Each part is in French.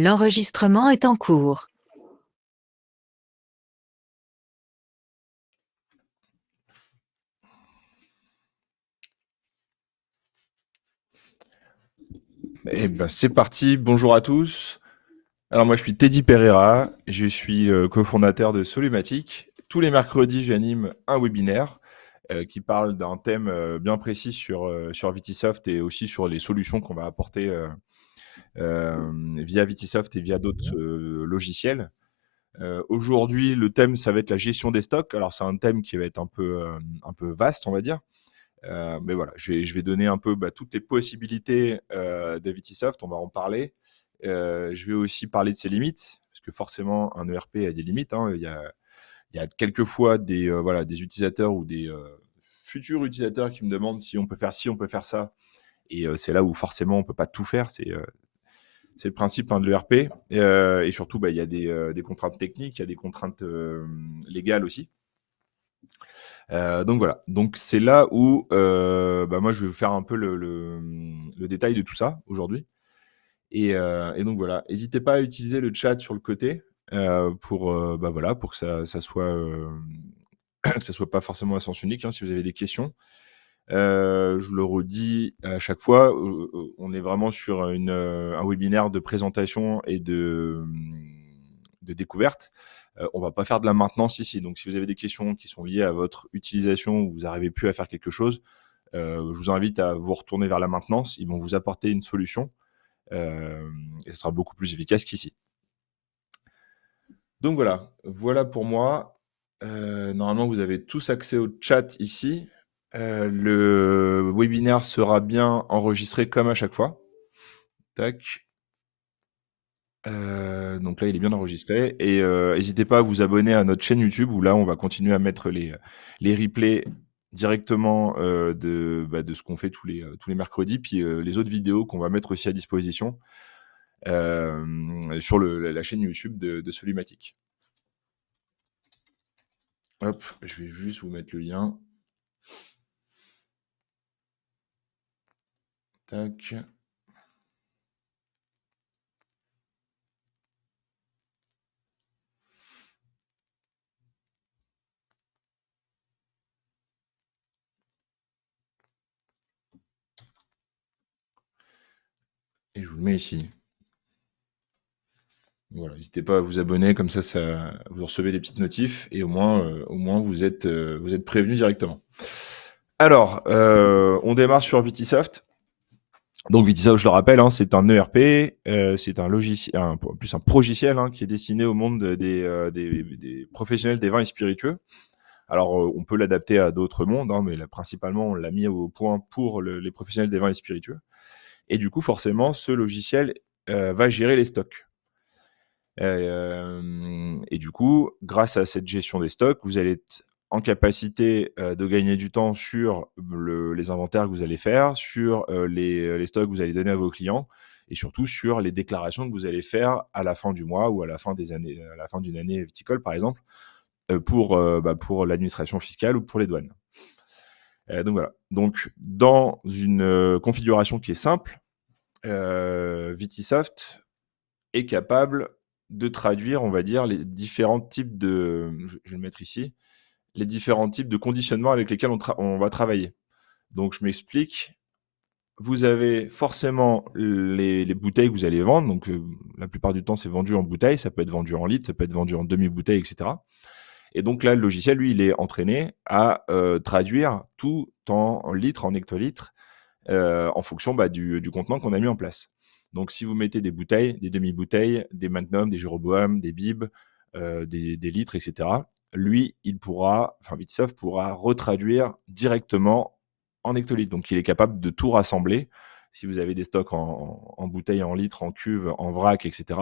L'enregistrement est en cours. Eh ben, c'est parti, bonjour à tous. Alors moi je suis Teddy Pereira, je suis cofondateur de Solumatic. Tous les mercredis j'anime un webinaire qui parle d'un thème bien précis sur Vitisoft et aussi sur les solutions qu'on va apporter via Vitisoft et via d'autres logiciels. Aujourd'hui le thème ça va être la gestion des stocks. Alors c'est un thème qui va être un peu vaste on va dire. Mais voilà, je vais donner un peu toutes les possibilités de Vitisoft, on va en parler. Je vais aussi parler de ses limites, parce que forcément, un ERP a des limites, hein. Il y a quelquefois voilà, des utilisateurs ou des futurs utilisateurs qui me demandent si on peut faire ci, on peut faire ça. Et c'est là où forcément on ne peut pas tout faire. C'est le principe, hein, de l'ERP. Et surtout, il y a des contraintes techniques, il y a des contraintes légales aussi. Donc voilà, donc c'est là où moi je vais vous faire un peu le détail de tout ça aujourd'hui. Et donc voilà, n'hésitez pas à utiliser le chat sur le côté voilà, pour que ça soit que ça soit pas forcément à sens unique, hein, si vous avez des questions. Je le redis à chaque fois, on est vraiment sur un webinaire de présentation et de découverte. On va pas faire de la maintenance ici. Donc, si vous avez des questions qui sont liées à votre utilisation ou vous n'arrivez plus à faire quelque chose, je vous invite à vous retourner vers la maintenance. Ils vont vous apporter une solution et ce sera beaucoup plus efficace qu'ici. Donc voilà pour moi. Normalement, vous avez tous accès au chat ici. Le webinaire sera bien enregistré comme à chaque fois. Tac. Donc là, il est bien enregistré. Et n'hésitez pas à vous abonner à notre chaîne YouTube où là, on va continuer à mettre les replays directement de ce qu'on fait tous les mercredis, puis les autres vidéos qu'on va mettre aussi à disposition sur la chaîne YouTube de Solumatic. Hop, je vais juste vous mettre le lien. Tac. Et je vous le mets ici. Voilà, n'hésitez pas à vous abonner, comme ça, vous recevez des petites notifs et au moins vous êtes prévenus directement. Alors, on démarre sur Vitisoft. Donc Vitisoft, je le rappelle, hein, c'est un ERP, c'est un logiciel, plus un progiciel, hein, qui est destiné au monde des professionnels des vins et spiritueux. Alors, on peut l'adapter à d'autres mondes, hein, mais là, principalement, on l'a mis au point pour les professionnels des vins et spiritueux. Et du coup, forcément, ce logiciel va gérer les stocks. Et du coup, grâce à cette gestion des stocks, vous allez être en capacité de gagner du temps sur les inventaires que vous allez faire, sur les stocks que vous allez donner à vos clients et surtout sur les déclarations que vous allez faire à la fin du mois ou à la fin à la fin d'une année viticole, par exemple, pour l'administration fiscale ou pour les douanes. Donc voilà. Donc, dans une configuration qui est simple, Vitisoft est capable de traduire, on va dire, les différents types je vais le mettre ici, les différents types de conditionnements avec lesquels on va travailler. Donc, je m'explique. Vous avez forcément les bouteilles que vous allez vendre. Donc, la plupart du temps, c'est vendu en bouteille. Ça peut être vendu en litres, ça peut être vendu en demi-bouteille, etc. Et donc là, le logiciel, lui, il est entraîné à traduire tout en litres, en hectolitres, en fonction du contenant qu'on a mis en place. Donc, si vous mettez des bouteilles, des demi-bouteilles, des Magnum, des Jéroboam, des Bib, des litres, etc., lui, Vitisoft pourra retraduire directement en hectolitres. Donc, il est capable de tout rassembler. Si vous avez des stocks en bouteilles, en litres, en cuves, en vrac, etc.,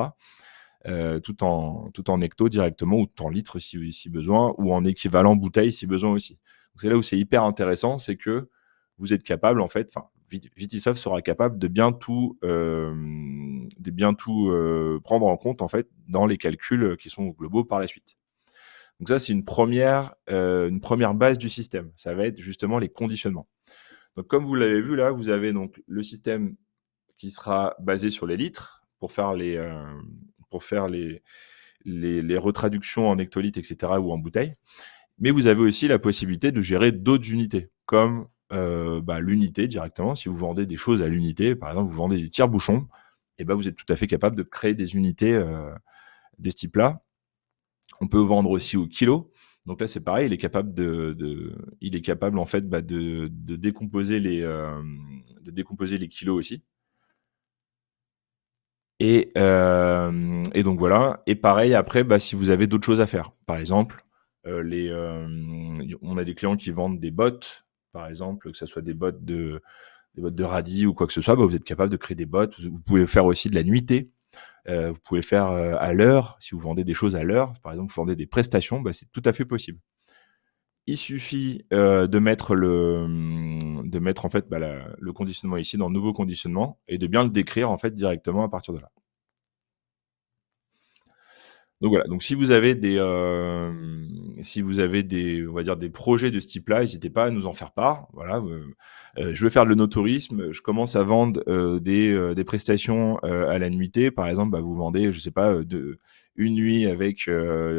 tout en hecto directement ou tout en litres si besoin, ou en équivalent bouteille si besoin aussi. Donc, c'est là où c'est hyper intéressant, c'est que vous êtes capable, en fait, Vitisoft sera capable de bien tout prendre en compte, en fait, dans les calculs qui sont globaux par la suite. Donc ça, c'est une première base du système. Ça va être justement les conditionnements. Donc comme vous l'avez vu là, vous avez donc le système qui sera basé sur les litres, pour faire pour faire les retraductions en hectolitres, et cetera, ou en bouteilles. Mais vous avez aussi la possibilité de gérer d'autres unités, comme, l'unité directement. Si vous vendez des choses à l'unité, par exemple, vous vendez des tire-bouchons, et ben vous êtes tout à fait capable de créer des unités, de ce type-là. On peut vendre aussi au kilo. Donc là, c'est pareil, il est capable en fait, de décomposer les kilos aussi. Et donc voilà. Et pareil après, si vous avez d'autres choses à faire. Par exemple, on a des clients qui vendent des bottes, par exemple, que ce soit des bottes de radis ou quoi que ce soit, vous êtes capable de créer des bottes. Vous pouvez faire aussi de la nuitée. Vous pouvez faire, à l'heure, si vous vendez des choses à l'heure, par exemple, vous vendez des prestations, c'est tout à fait possible. Il suffit, de mettre en fait, le conditionnement ici dans le nouveau conditionnement et de bien le décrire en fait directement à partir de là. Donc voilà, donc si vous avez des, on va dire, des projets de ce type-là, n'hésitez pas à nous en faire part. Voilà, je veux faire de no-tourisme, je commence à vendre, des prestations, à la nuitée. Par exemple, vous vendez, je sais pas, une nuit avec,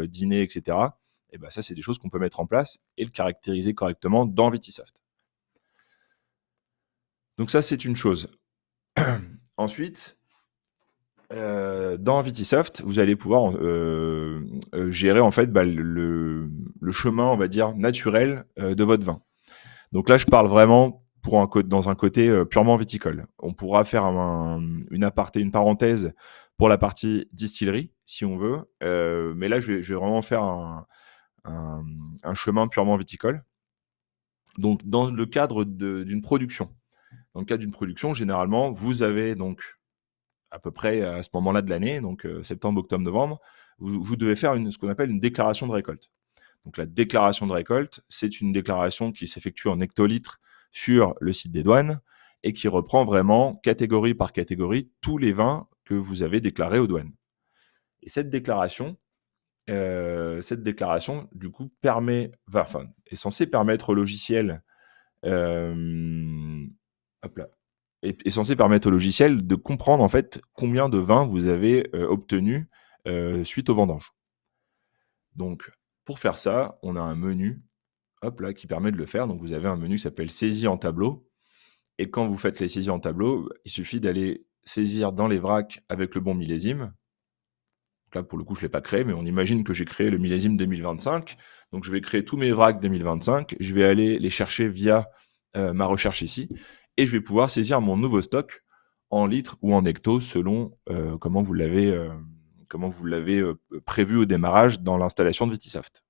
dîner, et cetera. Et ça, c'est des choses qu'on peut mettre en place et le caractériser correctement dans Vitisoft. Donc ça, c'est une chose. Ensuite, dans Vitisoft, vous allez pouvoir, gérer en fait, le chemin, on va dire, naturel, de votre vin. Donc là, je parle vraiment dans un côté, purement viticole. On pourra faire une aparté, une parenthèse pour la partie distillerie, si on veut, mais là, je vais vraiment faire un un chemin purement viticole. Donc dans le cadre d'une production. Dans le cadre d'une production, généralement, vous avez donc à peu près à ce moment-là de l'année, donc septembre, octobre, novembre, vous devez faire ce qu'on appelle une déclaration de récolte. Donc la déclaration de récolte, c'est une déclaration qui s'effectue en hectolitres sur le site des douanes et qui reprend vraiment catégorie par catégorie tous les vins que vous avez déclarés aux douanes. Et cette déclaration, du coup, est censée permettre au logiciel, hop là, est censé permettre au logiciel de comprendre en fait combien de vins vous avez obtenu suite aux vendanges. Donc, pour faire ça, on a un menu, hop là, qui permet de le faire. Donc, vous avez un menu qui s'appelle saisie en tableau. Et quand vous faites les saisies en tableau, il suffit d'aller saisir dans les vracs avec le bon millésime. Donc là, pour le coup, je ne l'ai pas créé, mais on imagine que j'ai créé le millésime 2025. Donc, je vais créer tous mes vracs 2025. Je vais aller les chercher via ma recherche ici. Et je vais pouvoir saisir mon nouveau stock en litres ou en hectos selon comment vous l'avez prévu au démarrage dans l'installation de Vitisoft.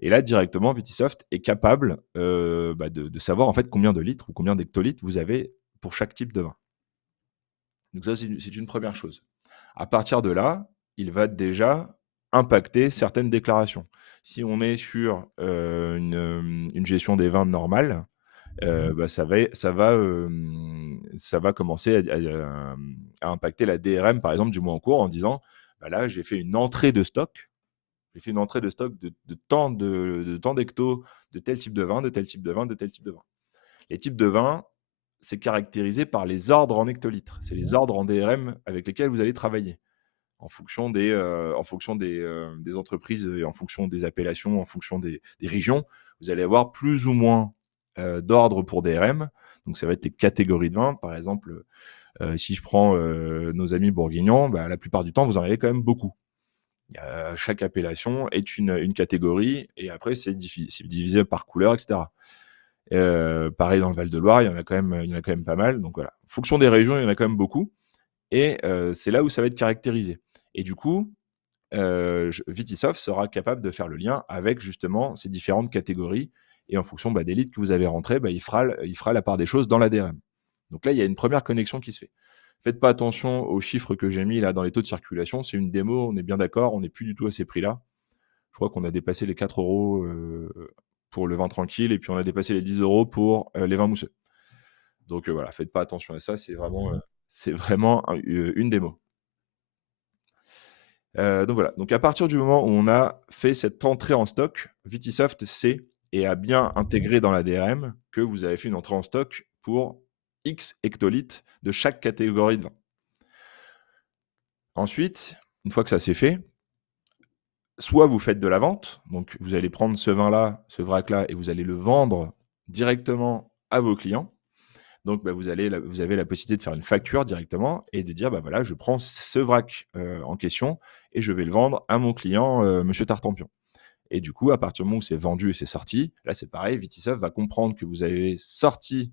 Et là, directement, Vitisoft est capable de savoir en fait combien de litres ou combien d'hectolitres vous avez pour chaque type de vin. Donc ça, c'est une première chose. À partir de là, il va déjà impacter certaines déclarations. Si on est sur une gestion des vins normale, ça va commencer à impacter la DRM, par exemple, du mois en cours en disant, là, j'ai fait une entrée de stock. J'ai fait une entrée de stock de tant d'hectos, de tel type de vin, de tel type de vin, de tel type de vin. Les types de vins, c'est caractérisé par les ordres en hectolitres. C'est les ordres en DRM avec lesquels vous allez travailler en fonction des entreprises et en fonction des appellations, en fonction des régions. Vous allez avoir plus ou moins d'ordres pour DRM. Donc, ça va être les catégories de vins. Par exemple, si je prends nos amis bourguignons, la plupart du temps, vous en avez quand même beaucoup. Chaque appellation est une catégorie et après, c'est divisé par couleur, etc. Pareil dans le Val-de-Loire, il y en a quand même pas mal. Donc voilà, en fonction des régions, il y en a quand même beaucoup. Et c'est là où ça va être caractérisé. Et du coup, Vitisoft sera capable de faire le lien avec justement ces différentes catégories. Et en fonction des litres que vous avez rentrés, il fera la part des choses dans la DRM. Donc là, il y a une première connexion qui se fait. Faites pas attention aux chiffres que j'ai mis là dans les taux de circulation. C'est une démo, on est bien d'accord, on n'est plus du tout à ces prix-là. Je crois qu'on a dépassé les 4 euros pour le vin tranquille et puis on a dépassé les 10 euros pour les vins mousseux. Donc voilà, faites pas attention à ça, c'est vraiment une démo. Donc voilà, donc à partir du moment où on a fait cette entrée en stock, Vitisoft sait et a bien intégré dans la DRM que vous avez fait une entrée en stock pour X hectolitres de chaque catégorie de vin. Ensuite, une fois que ça c'est fait, soit vous faites de la vente, donc vous allez prendre ce vin-là, ce vrac-là et vous allez le vendre directement à vos clients. Donc, bah, vous avez la possibilité de faire une facture directement et de dire: «Bah, voilà, je prends ce vrac, en question et je vais le vendre à mon client, monsieur Tartampion». Et du coup, à partir du moment où c'est vendu et c'est sorti, là, c'est pareil, Vitisoft va comprendre que vous avez sorti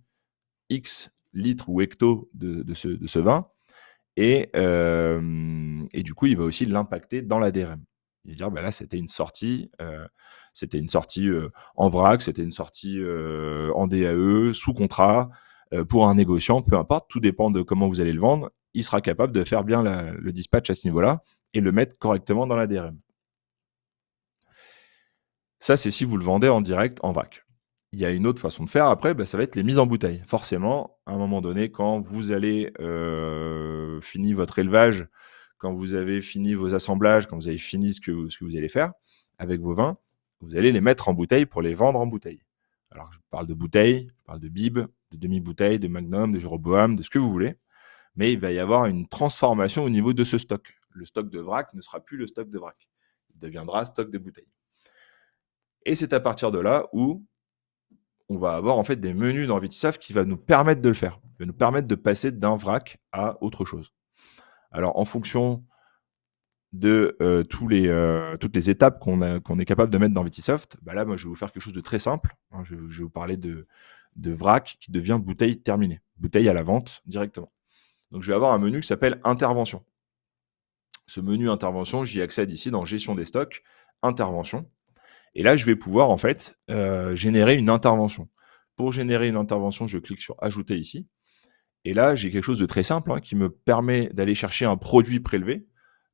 X litres ou hectos de ce vin et du coup, il va aussi l'impacter dans la DRM. Il va dire: «Bah, là, c'était une sortie, en vrac, c'était une sortie, en DAE, sous contrat, pour un négociant», peu importe, tout dépend de comment vous allez le vendre. Il sera capable de faire bien le dispatch à ce niveau-là et le mettre correctement dans la DRM. Ça, c'est si vous le vendez en direct en vrac. Il y a une autre façon de faire après, bah, ça va être les mises en bouteille. Forcément, à un moment donné, quand vous allez, fini votre élevage, quand vous avez fini vos assemblages, quand vous avez fini ce que vous allez faire avec vos vins, vous allez les mettre en bouteille pour les vendre en bouteille. Alors je parle de bouteilles, je parle de bibes, de demi-bouteilles, de magnum, de Jéroboam, de ce que vous voulez, mais il va y avoir une transformation au niveau de ce stock. Le stock de vrac ne sera plus le stock de vrac. Il deviendra stock de bouteilles. Et c'est à partir de là où on va avoir en fait des menus dans Vitisoft qui va nous permettre de le faire, qui va nous permettre de passer d'un vrac à autre chose. Alors en fonction de, toutes les étapes qu'on est capable de mettre dans Vitisoft, bah là, moi, je vais vous faire quelque chose de très simple, hein. Je vais vous parler de vrac qui devient bouteille terminée, bouteille à la vente directement. Donc je vais avoir un menu qui s'appelle intervention. Ce menu intervention, j'y accède ici dans gestion des stocks, intervention. Et là, je vais pouvoir en fait, générer une intervention. Pour générer une intervention, je clique sur ajouter ici et là, j'ai quelque chose de très simple, hein, qui me permet d'aller chercher un produit prélevé.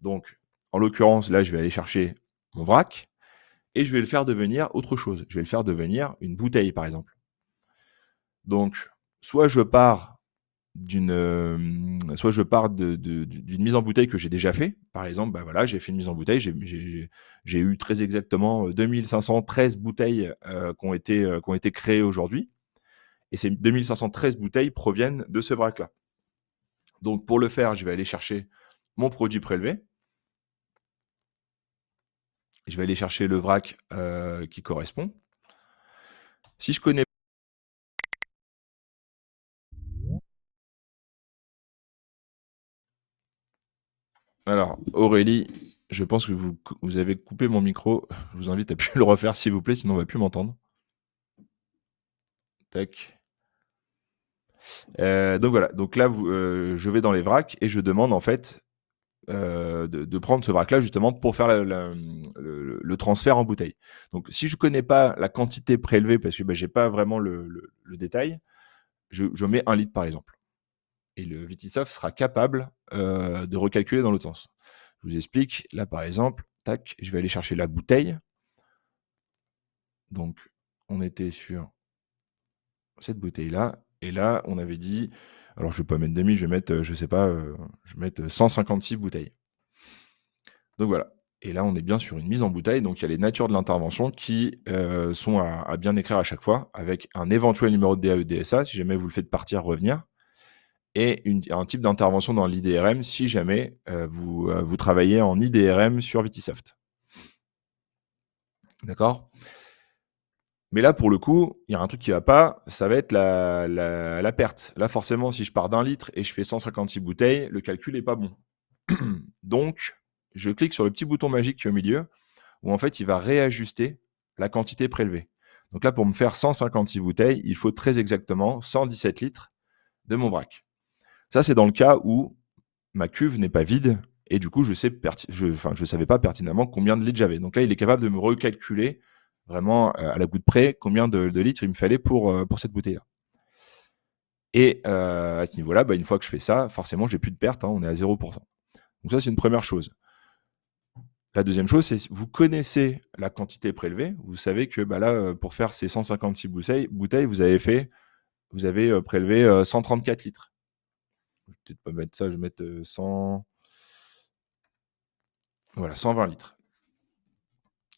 Donc en l'occurrence, là, je vais aller chercher mon vrac et je vais le faire devenir autre chose. Je vais le faire devenir une bouteille, par exemple. Donc soit je pars soit je pars d'une mise en bouteille que j'ai déjà fait. Par exemple, bah, voilà, j'ai fait une mise en bouteille, j'ai eu très exactement, 2 513 bouteilles, qui ont été créées aujourd'hui et ces 2 513 bouteilles proviennent de ce vrac-là. Donc pour le faire, je vais aller chercher mon produit prélevé. Je vais aller chercher le vrac, qui correspond. Si je connais alors Aurélie, je pense que vous avez coupé mon micro. Je vous invite à plus le refaire s'il vous plaît, sinon on va plus m'entendre. Tac. Donc voilà, donc là, je vais dans les vracs et je demande en fait, de prendre ce vrac-là justement pour faire le transfert en bouteille. Donc si je connais pas la quantité prélevée parce que, bah, j'ai pas vraiment le détail, je mets 1 litre par exemple et le Vitisoft sera capable, de recalculer dans l'autre sens. Je vous explique, là par exemple, tac, je vais aller chercher la bouteille. Donc on était sur cette bouteille-là et là on avait dit alors je vais pas mettre demi, je vais mettre, je sais pas, je vais mettre 156 bouteilles. Donc voilà et là on est bien sur une mise en bouteille, donc il y a les natures de l'intervention qui, sont à bien écrire à chaque fois avec un éventuel numéro de DAE/DSA si jamais vous le faites partir, revenir et un type d'intervention dans l'IDRM si jamais, vous travaillez en IDRM sur Vitisoft. D'accord? Mais là, pour le coup, il y a un truc qui va pas, ça va être la perte. Là, forcément, si je pars d'1 litre et je fais 156 bouteilles, le calcul est pas bon. Donc, je clique sur le petit bouton magique qui est au milieu, où en fait, il va réajuster la quantité prélevée. Donc là, pour me faire 156 bouteilles, il faut très exactement 117 litres de mon vrac. Ça, c'est dans le cas où ma cuve n'est pas vide et du coup, je savais pas pertinemment combien de litres j'avais. Donc là, il est capable de me recalculer vraiment, à la goutte près combien de litres il me fallait pour cette bouteille-là et à ce niveau-là, bah, une fois que je fais ça, forcément, j'ai plus de perte, hein, on est à 0. Donc ça, c'est une première chose. La deuxième chose, c'est si vous connaissez la quantité prélevée, vous savez que, bah, là, pour faire ces 156 bouteilles, vous avez, prélevé, 134 litres. Je vais peut-être pas mettre ça, je vais mettre, 100 voilà, 120 litres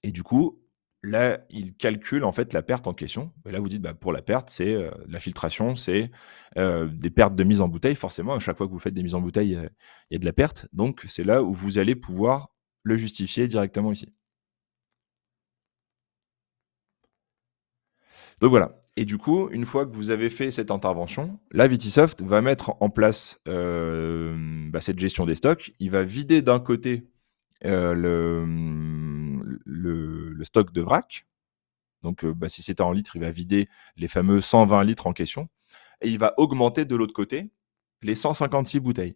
et du coup, Là, il calcule en fait la perte en question et là vous dites: «Bah, pour la perte, c'est, la filtration, c'est, des pertes de mise en bouteille». Forcément, à chaque fois que vous faites des mises en bouteille, il y a de la perte, donc c'est là où vous allez pouvoir le justifier directement ici. Donc voilà, et du coup, une fois que vous avez fait cette intervention, là, Vitisoft va mettre en place, bah, cette gestion des stocks. Il va vider d'un côté, le stock de vrac. Donc, bah, si c'était en litres, il va vider les fameux 120 litres en question et il va augmenter de l'autre côté les 156 bouteilles.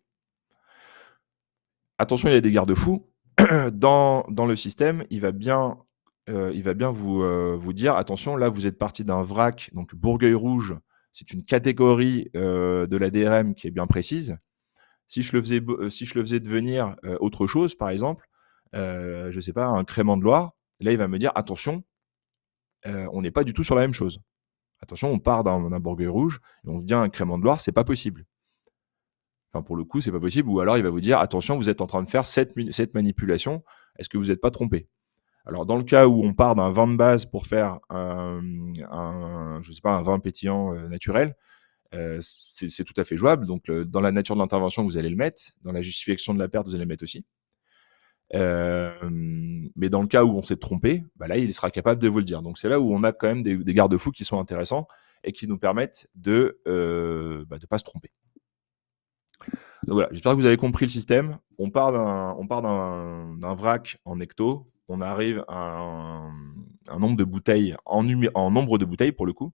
Attention, il y a des garde-fous. Dans le système, il va bien vous dire: «Attention, là, vous êtes parti d'un vrac, donc Bourgueil rouge, c'est une catégorie, de la DRM qui est bien précise. Si je le faisais devenir, autre chose, par exemple, je ne sais pas, un crément de Loire», là, il va me dire: «Attention, on n'est pas du tout sur la même chose. Attention, on part d'un Bourgueil rouge et on devient un crément de Loire, c'est pas possible». Enfin, pour le coup, c'est pas possible, ou alors il va vous dire: «Attention, vous êtes en train de faire cette manipulation, est-ce que vous n'êtes pas trompé?» Alors dans le cas où on part d'un vin de base pour faire je sais pas, un vin pétillant, naturel, c'est tout à fait jouable. Donc dans la nature de l'intervention, vous allez le mettre. Dans la justification de la perte, vous allez le mettre aussi. Mais dans le cas où on s'est trompé, bah là, il sera capable de vous le dire. Donc c'est là où on a quand même des garde-fous qui sont intéressants et qui nous permettent de pas se tromper. Donc voilà, j'espère que vous avez compris le système. On part d'un vrac en hecto, on arrive à un nombre de bouteilles en nombre de bouteilles pour le coup,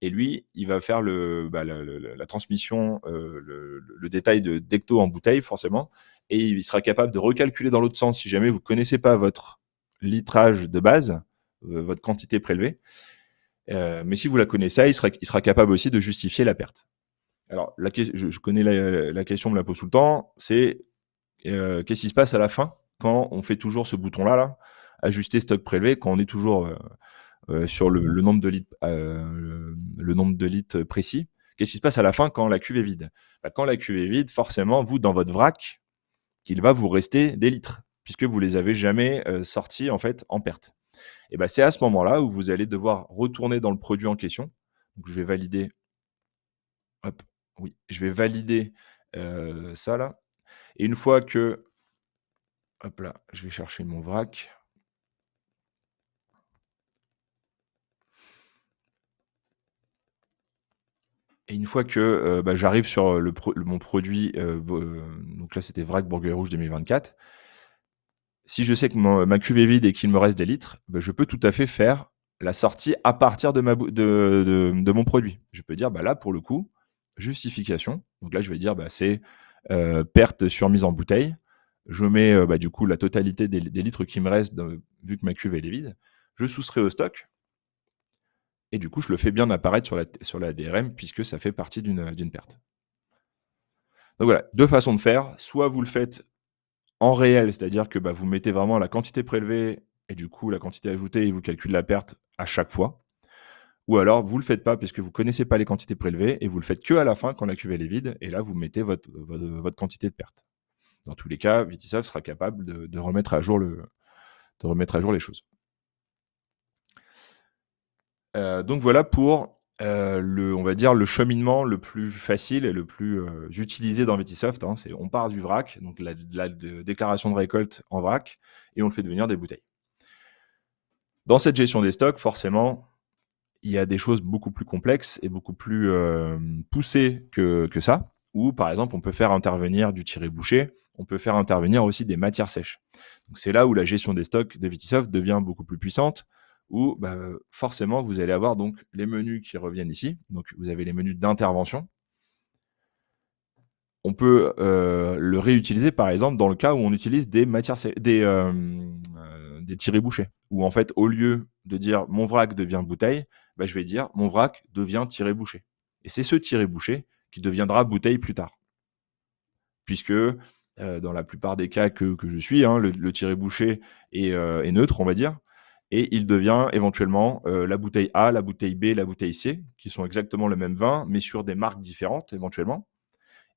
et lui, il va faire la transmission, le détail d'hecto en bouteille forcément, et il sera capable de recalculer dans l'autre sens si jamais vous ne connaissez pas votre litrage de base, votre quantité prélevée. Mais si vous la connaissez, il sera capable aussi de justifier la perte. Alors, je connais la question, on me la pose tout le temps, c'est qu'est-ce qui se passe à la fin quand on fait toujours ce bouton-là, là, ajuster stock prélevé, quand on est toujours sur le nombre de litres, le nombre de litres précis. Qu'est-ce qui se passe à la fin quand la cuve est vide? Bah, quand la cuve est vide, forcément, vous, dans votre vrac, il va vous rester des litres, puisque vous les avez jamais sortis en fait en perte. Et ben, c'est à ce moment-là où vous allez devoir retourner dans le produit en question. Donc, je vais valider. Hop, oui, je vais valider ça là. Et une fois que, hop là, je vais chercher mon vrac. Et une fois que bah, j'arrive sur mon produit, donc là c'était vrac Bourgogne Rouge 2024. Si je sais que ma cuve est vide et qu'il me reste des litres, bah, je peux tout à fait faire la sortie à partir de mon produit. Je peux dire, bah, là pour le coup, justification. Donc là je vais dire, bah, c'est perte sur mise en bouteille. Je mets bah, du coup la totalité des litres qui me restent, vu que ma cuve elle est vide. Je soustrais au stock. Et du coup, je le fais bien apparaître sur la DRM puisque ça fait partie d'une perte. Donc voilà, 2 façons de faire. Soit vous le faites en réel, c'est-à-dire que, bah, vous mettez vraiment la quantité prélevée et du coup la quantité ajoutée et vous calculez la perte à chaque fois. Ou alors vous le faites pas puisque vous connaissez pas les quantités prélevées et vous le faites qu'à la fin quand la cuve elle est vide, et là vous mettez votre quantité de perte. Dans tous les cas, Vitisoft sera capable de remettre à jour les choses. Donc voilà pour, on va dire le cheminement le plus facile et le plus, utilisé dans Vetisoft, hein. C'est on part du vrac, donc la déclaration de récolte en vrac, et on le fait devenir des bouteilles. Dans cette gestion des stocks, forcément, il y a des choses beaucoup plus complexes et beaucoup plus, poussées que ça, où par exemple, on peut faire intervenir du tiré-bouché, on peut faire intervenir aussi des matières sèches. Donc c'est là où la gestion des stocks de Vitisoft devient beaucoup plus puissante, où, bah, forcément, vous allez avoir donc les menus qui reviennent ici. Donc vous avez les menus d'intervention. On peut, le réutiliser, par exemple, dans le cas où on utilise des matières sé des tirés-bouchés, où en fait, au lieu de dire: «Mon vrac devient bouteille», bah, je vais dire: «Mon vrac devient tiré-bouché», et c'est ce tiré-bouché qui deviendra bouteille plus tard. Puisque, dans la plupart des cas que je suis, hein, le tiré-bouché est neutre, on va dire, et il devient éventuellement, la bouteille A, la bouteille B, la bouteille C, qui sont exactement le même vin, mais sur des marques différentes éventuellement,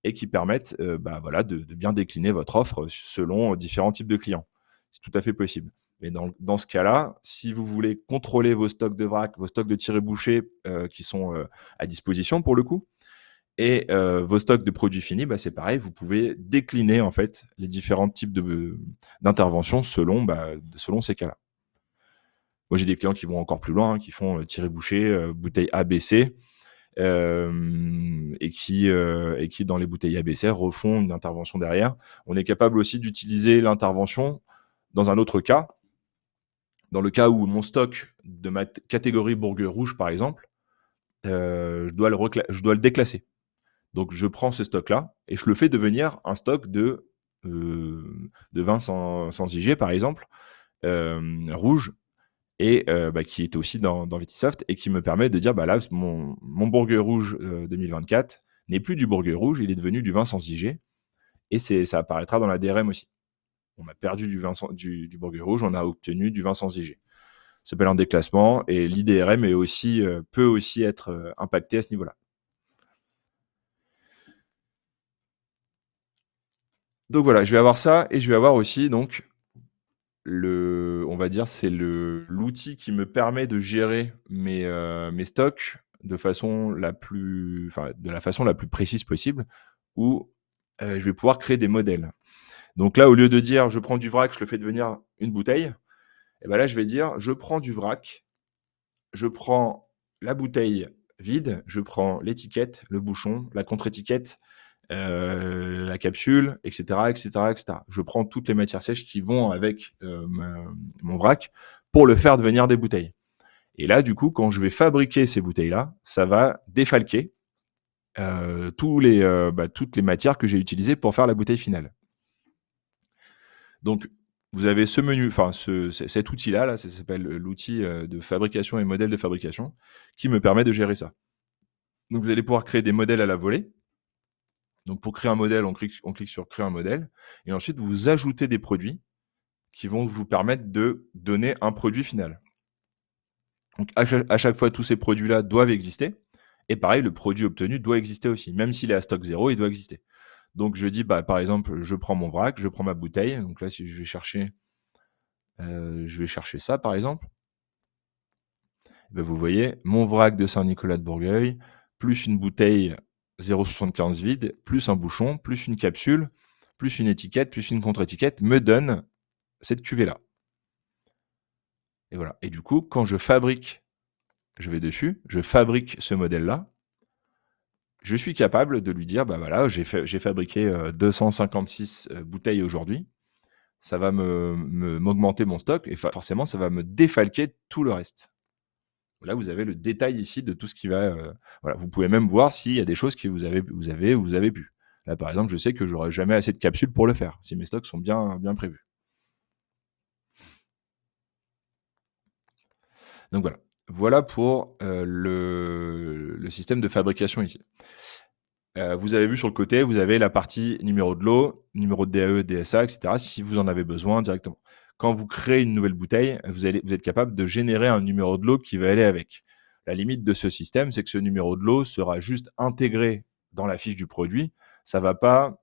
et qui permettent, bah, voilà, de bien décliner votre offre selon différents types de clients. C'est tout à fait possible. Mais dans ce cas-là, si vous voulez contrôler vos stocks de vrac, vos stocks de tirés-bouchés, qui sont, à disposition pour le coup et vos stocks de produits finis, bah, c'est pareil, vous pouvez décliner en fait les différents types d'interventions selon, selon ces cas-là. Moi, j'ai des clients qui vont encore plus loin, hein, qui font, tirés-bouchés, bouteilles ABC, et qui dans les bouteilles ABC refont une intervention derrière. On est capable aussi d'utiliser l'intervention dans un autre cas. Dans le cas où mon stock de ma catégorie Bourgogne rouge, par exemple, je dois le déclasser. Donc je prends ce stock-là et je le fais devenir un stock heu, de vin sans IG, par exemple, rouge et qui était aussi dans Vitisoft et qui me permet de dire: «Bah, là, mon Bourgogne rouge, 2024 n'est plus du Bourgogne rouge, il est devenu du vin sans IG» et ça apparaîtra dans la DRM aussi. On a perdu du Bourgogne rouge, on a obtenu du vin sans IG. Ça s'appelle un déclassement et l'IDRM est aussi, peut aussi être, impacté à ce niveau-là. Donc voilà, je vais avoir ça et je vais avoir aussi donc on va dire, c'est l'outil qui me permet de gérer mes stocks de la façon la plus précise possible où, je vais pouvoir créer des modèles. Donc là, au lieu de dire: «Je prends du vrac, je le fais devenir une bouteille», et bah là, je vais dire: «Je prends du vrac, je prends la bouteille vide, je prends l'étiquette, le bouchon, la contre-étiquette, la capsule, et cetera, et cetera, et cetera. Je prends toutes les matières sèches qui vont avec, mon vrac pour le faire devenir des bouteilles et là, du coup, quand je vais fabriquer ces bouteilles-là, ça va défalquer, toutes les matières que j'ai utilisées pour faire la bouteille finale. Donc vous avez ce menu, enfin cet outil-là, ça s'appelle l'outil, de fabrication et modèle de fabrication qui me permet de gérer ça. Donc vous allez pouvoir créer des modèles à la volée. Donc pour créer un modèle, on clique sur créer un modèle et ensuite vous ajoutez des produits qui vont vous permettre de donner un produit final. Donc à chaque fois, tous ces produits-là doivent exister et pareil, le produit obtenu doit exister aussi. Même s'il est à stock 0, il doit exister. Donc je dis, par exemple, je prends mon vrac, je prends ma bouteille. Donc là, si je vais chercher ça, par exemple. Vous voyez, mon vrac de Saint-Nicolas de Bourgueil, plus une bouteille 0,75 vide, plus un bouchon, plus une capsule, plus une étiquette, plus une contre-étiquette, me donne cette cuvée-là. Et voilà. Et du coup, quand je vais dessus, je fabrique ce modèle-là, je suis capable de lui dire, bah voilà, j'ai fabriqué 256 bouteilles aujourd'hui, ça va m'augmenter mon stock et forcément, ça va me défalquer tout le reste. Là, vous avez le détail ici de tout ce qui va. Voilà. Vous pouvez même voir s'il y a des choses que vous avez pu. Là, par exemple, je sais que j'aurai jamais assez de capsules pour le faire, si mes stocks sont bien prévus. Donc voilà. Voilà pour le système de fabrication ici. Vous avez vu sur le côté, vous avez la partie numéro de lot, numéro de DAE, DSA, et cetera, si vous en avez besoin directement. Quand vous créez une nouvelle bouteille, vous êtes capable de générer un numéro de lot qui va aller avec. La limite de ce système, c'est que ce numéro de lot sera juste intégré dans la fiche du produit. Ça ne va pas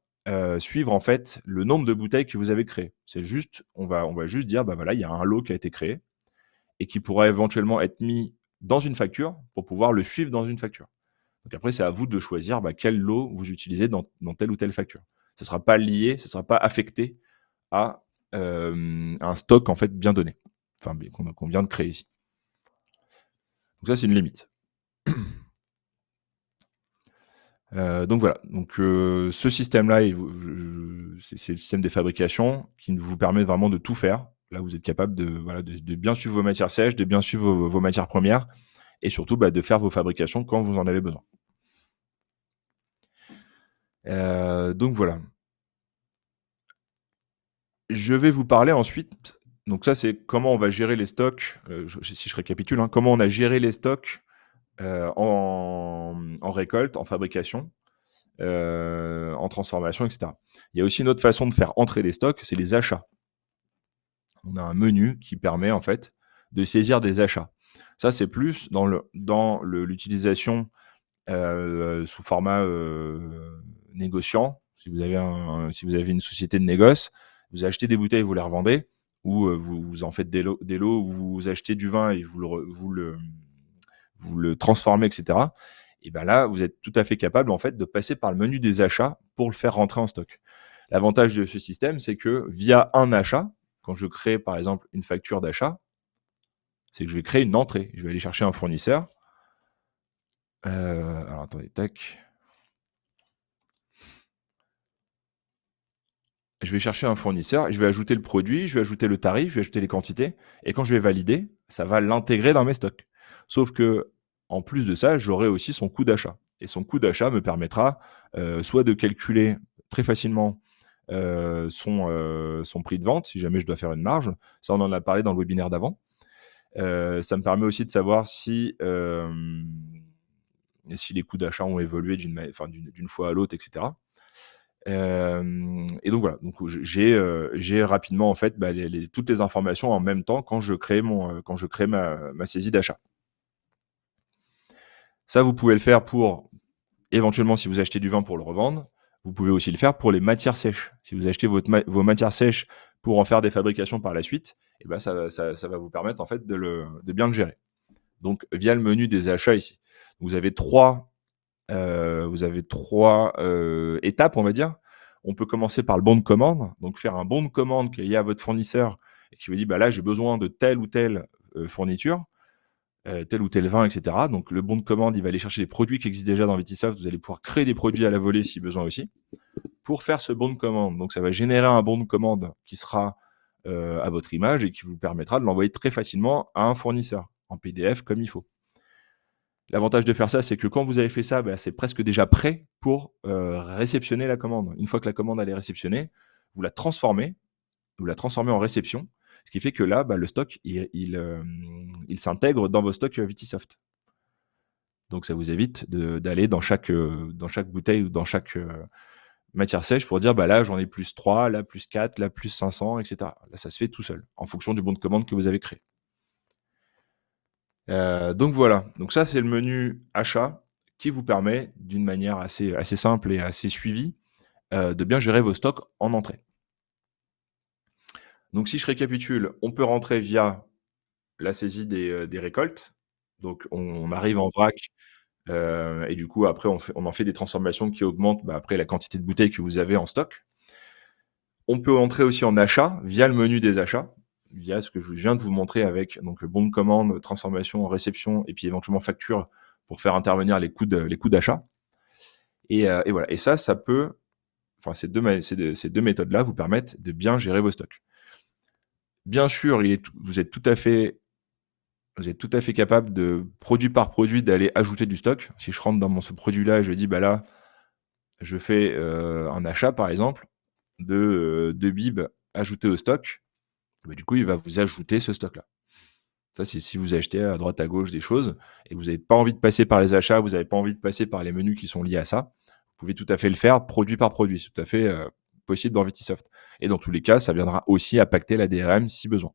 suivre en fait le nombre de bouteilles que vous avez créées. C'est juste, on va juste dire, bah voilà, il y a un lot qui a été créé et qui pourra éventuellement être mis dans une facture pour pouvoir le suivre dans une facture. Donc après, c'est à vous de choisir quel lot vous utilisez dans telle ou telle facture. Ça ne sera pas lié, ça ne sera pas affecté à un stock en fait bien donné, enfin qu'on vient de créer ici. Donc ça, c'est une limite. Donc voilà, donc ce système-là, c'est le système des fabrications qui vous permet vraiment de tout faire. Là, vous êtes capable de bien suivre vos matières sèches, de bien suivre vos matières premières et surtout de faire vos fabrications quand vous en avez besoin. Donc voilà. Je vais vous parler ensuite, donc ça, c'est comment on va gérer les stocks, si je récapitule, hein, comment on a géré les stocks, en récolte, en fabrication, en transformation, et cetera. Il y a aussi une autre façon de faire entrer des stocks, c'est les achats. On a un menu qui permet en fait de saisir des achats. Ça, c'est plus dans l'utilisation, sous format, négociant. Si vous avez une société de négoce, vous achetez des bouteilles, vous les revendez. ou vous en faites des lots où vous achetez du vin et vous le transformez, et cetera. Et ben là, vous êtes tout à fait capable, en fait, de passer par le menu des achats pour le faire rentrer en stock. L'avantage de ce système, c'est que via un achat, quand je crée, par exemple, une facture d'achat, c'est que je vais créer une entrée. Je vais aller chercher un fournisseur. Alors attendez, tac. Je vais chercher un fournisseur et je vais ajouter le produit, je vais ajouter le tarif, je vais ajouter les quantités et quand je vais valider, ça va l'intégrer dans mes stocks. Sauf que en plus de ça, j'aurai aussi son coût d'achat et son coût d'achat me permettra, soit de calculer très facilement, son prix de vente, si jamais je dois faire une marge. Ça, on en a parlé dans le webinaire d'avant. Ça me permet aussi de savoir si les coûts d'achat ont évolué d'une fois à l'autre, et cetera. Et donc voilà, donc j'ai rapidement en fait, bah, toutes les informations en même temps quand je crée ma saisie d'achat. Ça, vous pouvez le faire pour éventuellement si vous achetez du vin pour le revendre. Vous pouvez aussi le faire pour les matières sèches. Si vous achetez vos matières sèches pour en faire des fabrications par la suite, et ben ça va vous permettre en fait de bien le gérer. Donc via le menu des achats ici. Vous avez trois étapes, on va dire. On peut commencer par le bon de commande, donc faire un bon de commande qui est lié à votre fournisseur et qui vous dit: «Bah, là, j'ai besoin de telle ou telle, fourniture, tel ou tel vin», et cetera. Donc le bon de commande, il va aller chercher les produits qui existent déjà dans Vetisoft. Vous allez pouvoir créer des produits à la volée si besoin aussi, pour faire ce bon de commande. Donc ça va générer un bon de commande qui sera, à votre image et qui vous permettra de l'envoyer très facilement à un fournisseur, en PDF comme il faut. L'avantage de faire ça, c'est que quand vous avez fait ça, bah, c'est presque déjà prêt pour, réceptionner la commande. Une fois que la commande elle est réceptionnée, vous la transformez vous la transformez en réception, ce qui fait que là, bah, le stock, il s'intègre dans vos stocks, Vitisoft. Donc ça vous évite d'aller dans chaque bouteille ou dans chaque, matière sèche pour dire: «Bah, là, j'en ai plus 3, là plus 4, là plus 500, et cetera». Là, ça se fait tout seul, en fonction du bon de commande que vous avez créé. Donc voilà, donc ça, c'est le menu achat qui vous permet, d'une manière assez simple et assez suivie, de bien gérer vos stocks en entrée. Donc si je récapitule, on peut rentrer via la saisie des récoltes. Donc on arrive en vrac, et du coup après on en fait des transformations qui augmentent, bah, après la quantité de bouteilles que vous avez en stock. On peut entrer aussi en achat via le menu des achats, via ce que je viens de vous montrer avec donc le bon de commande, transformation, réception et puis éventuellement facture pour faire intervenir les coûts d'achat. Et voilà, et ça peut, enfin ces deux méthodes-là vous permettent de bien gérer vos stocks. Bien sûr, vous êtes tout à fait capable de, produit par produit, d'aller ajouter du stock. Si je rentre dans ce produit-là et je dis: «Bah, là, je fais, un achat», par exemple, de bibes ajoutés au stock, bah, du coup, il va vous ajouter ce stock-là. Ça, c'est si vous achetez à droite à gauche des choses et que vous n'avez pas envie de passer par les achats, vous n'avez pas envie de passer par les menus qui sont liés à ça, vous pouvez tout à fait le faire produit par produit. C'est tout à fait, possible dans Vetisoft et dans tous les cas, ça viendra aussi impacter la DRM si besoin.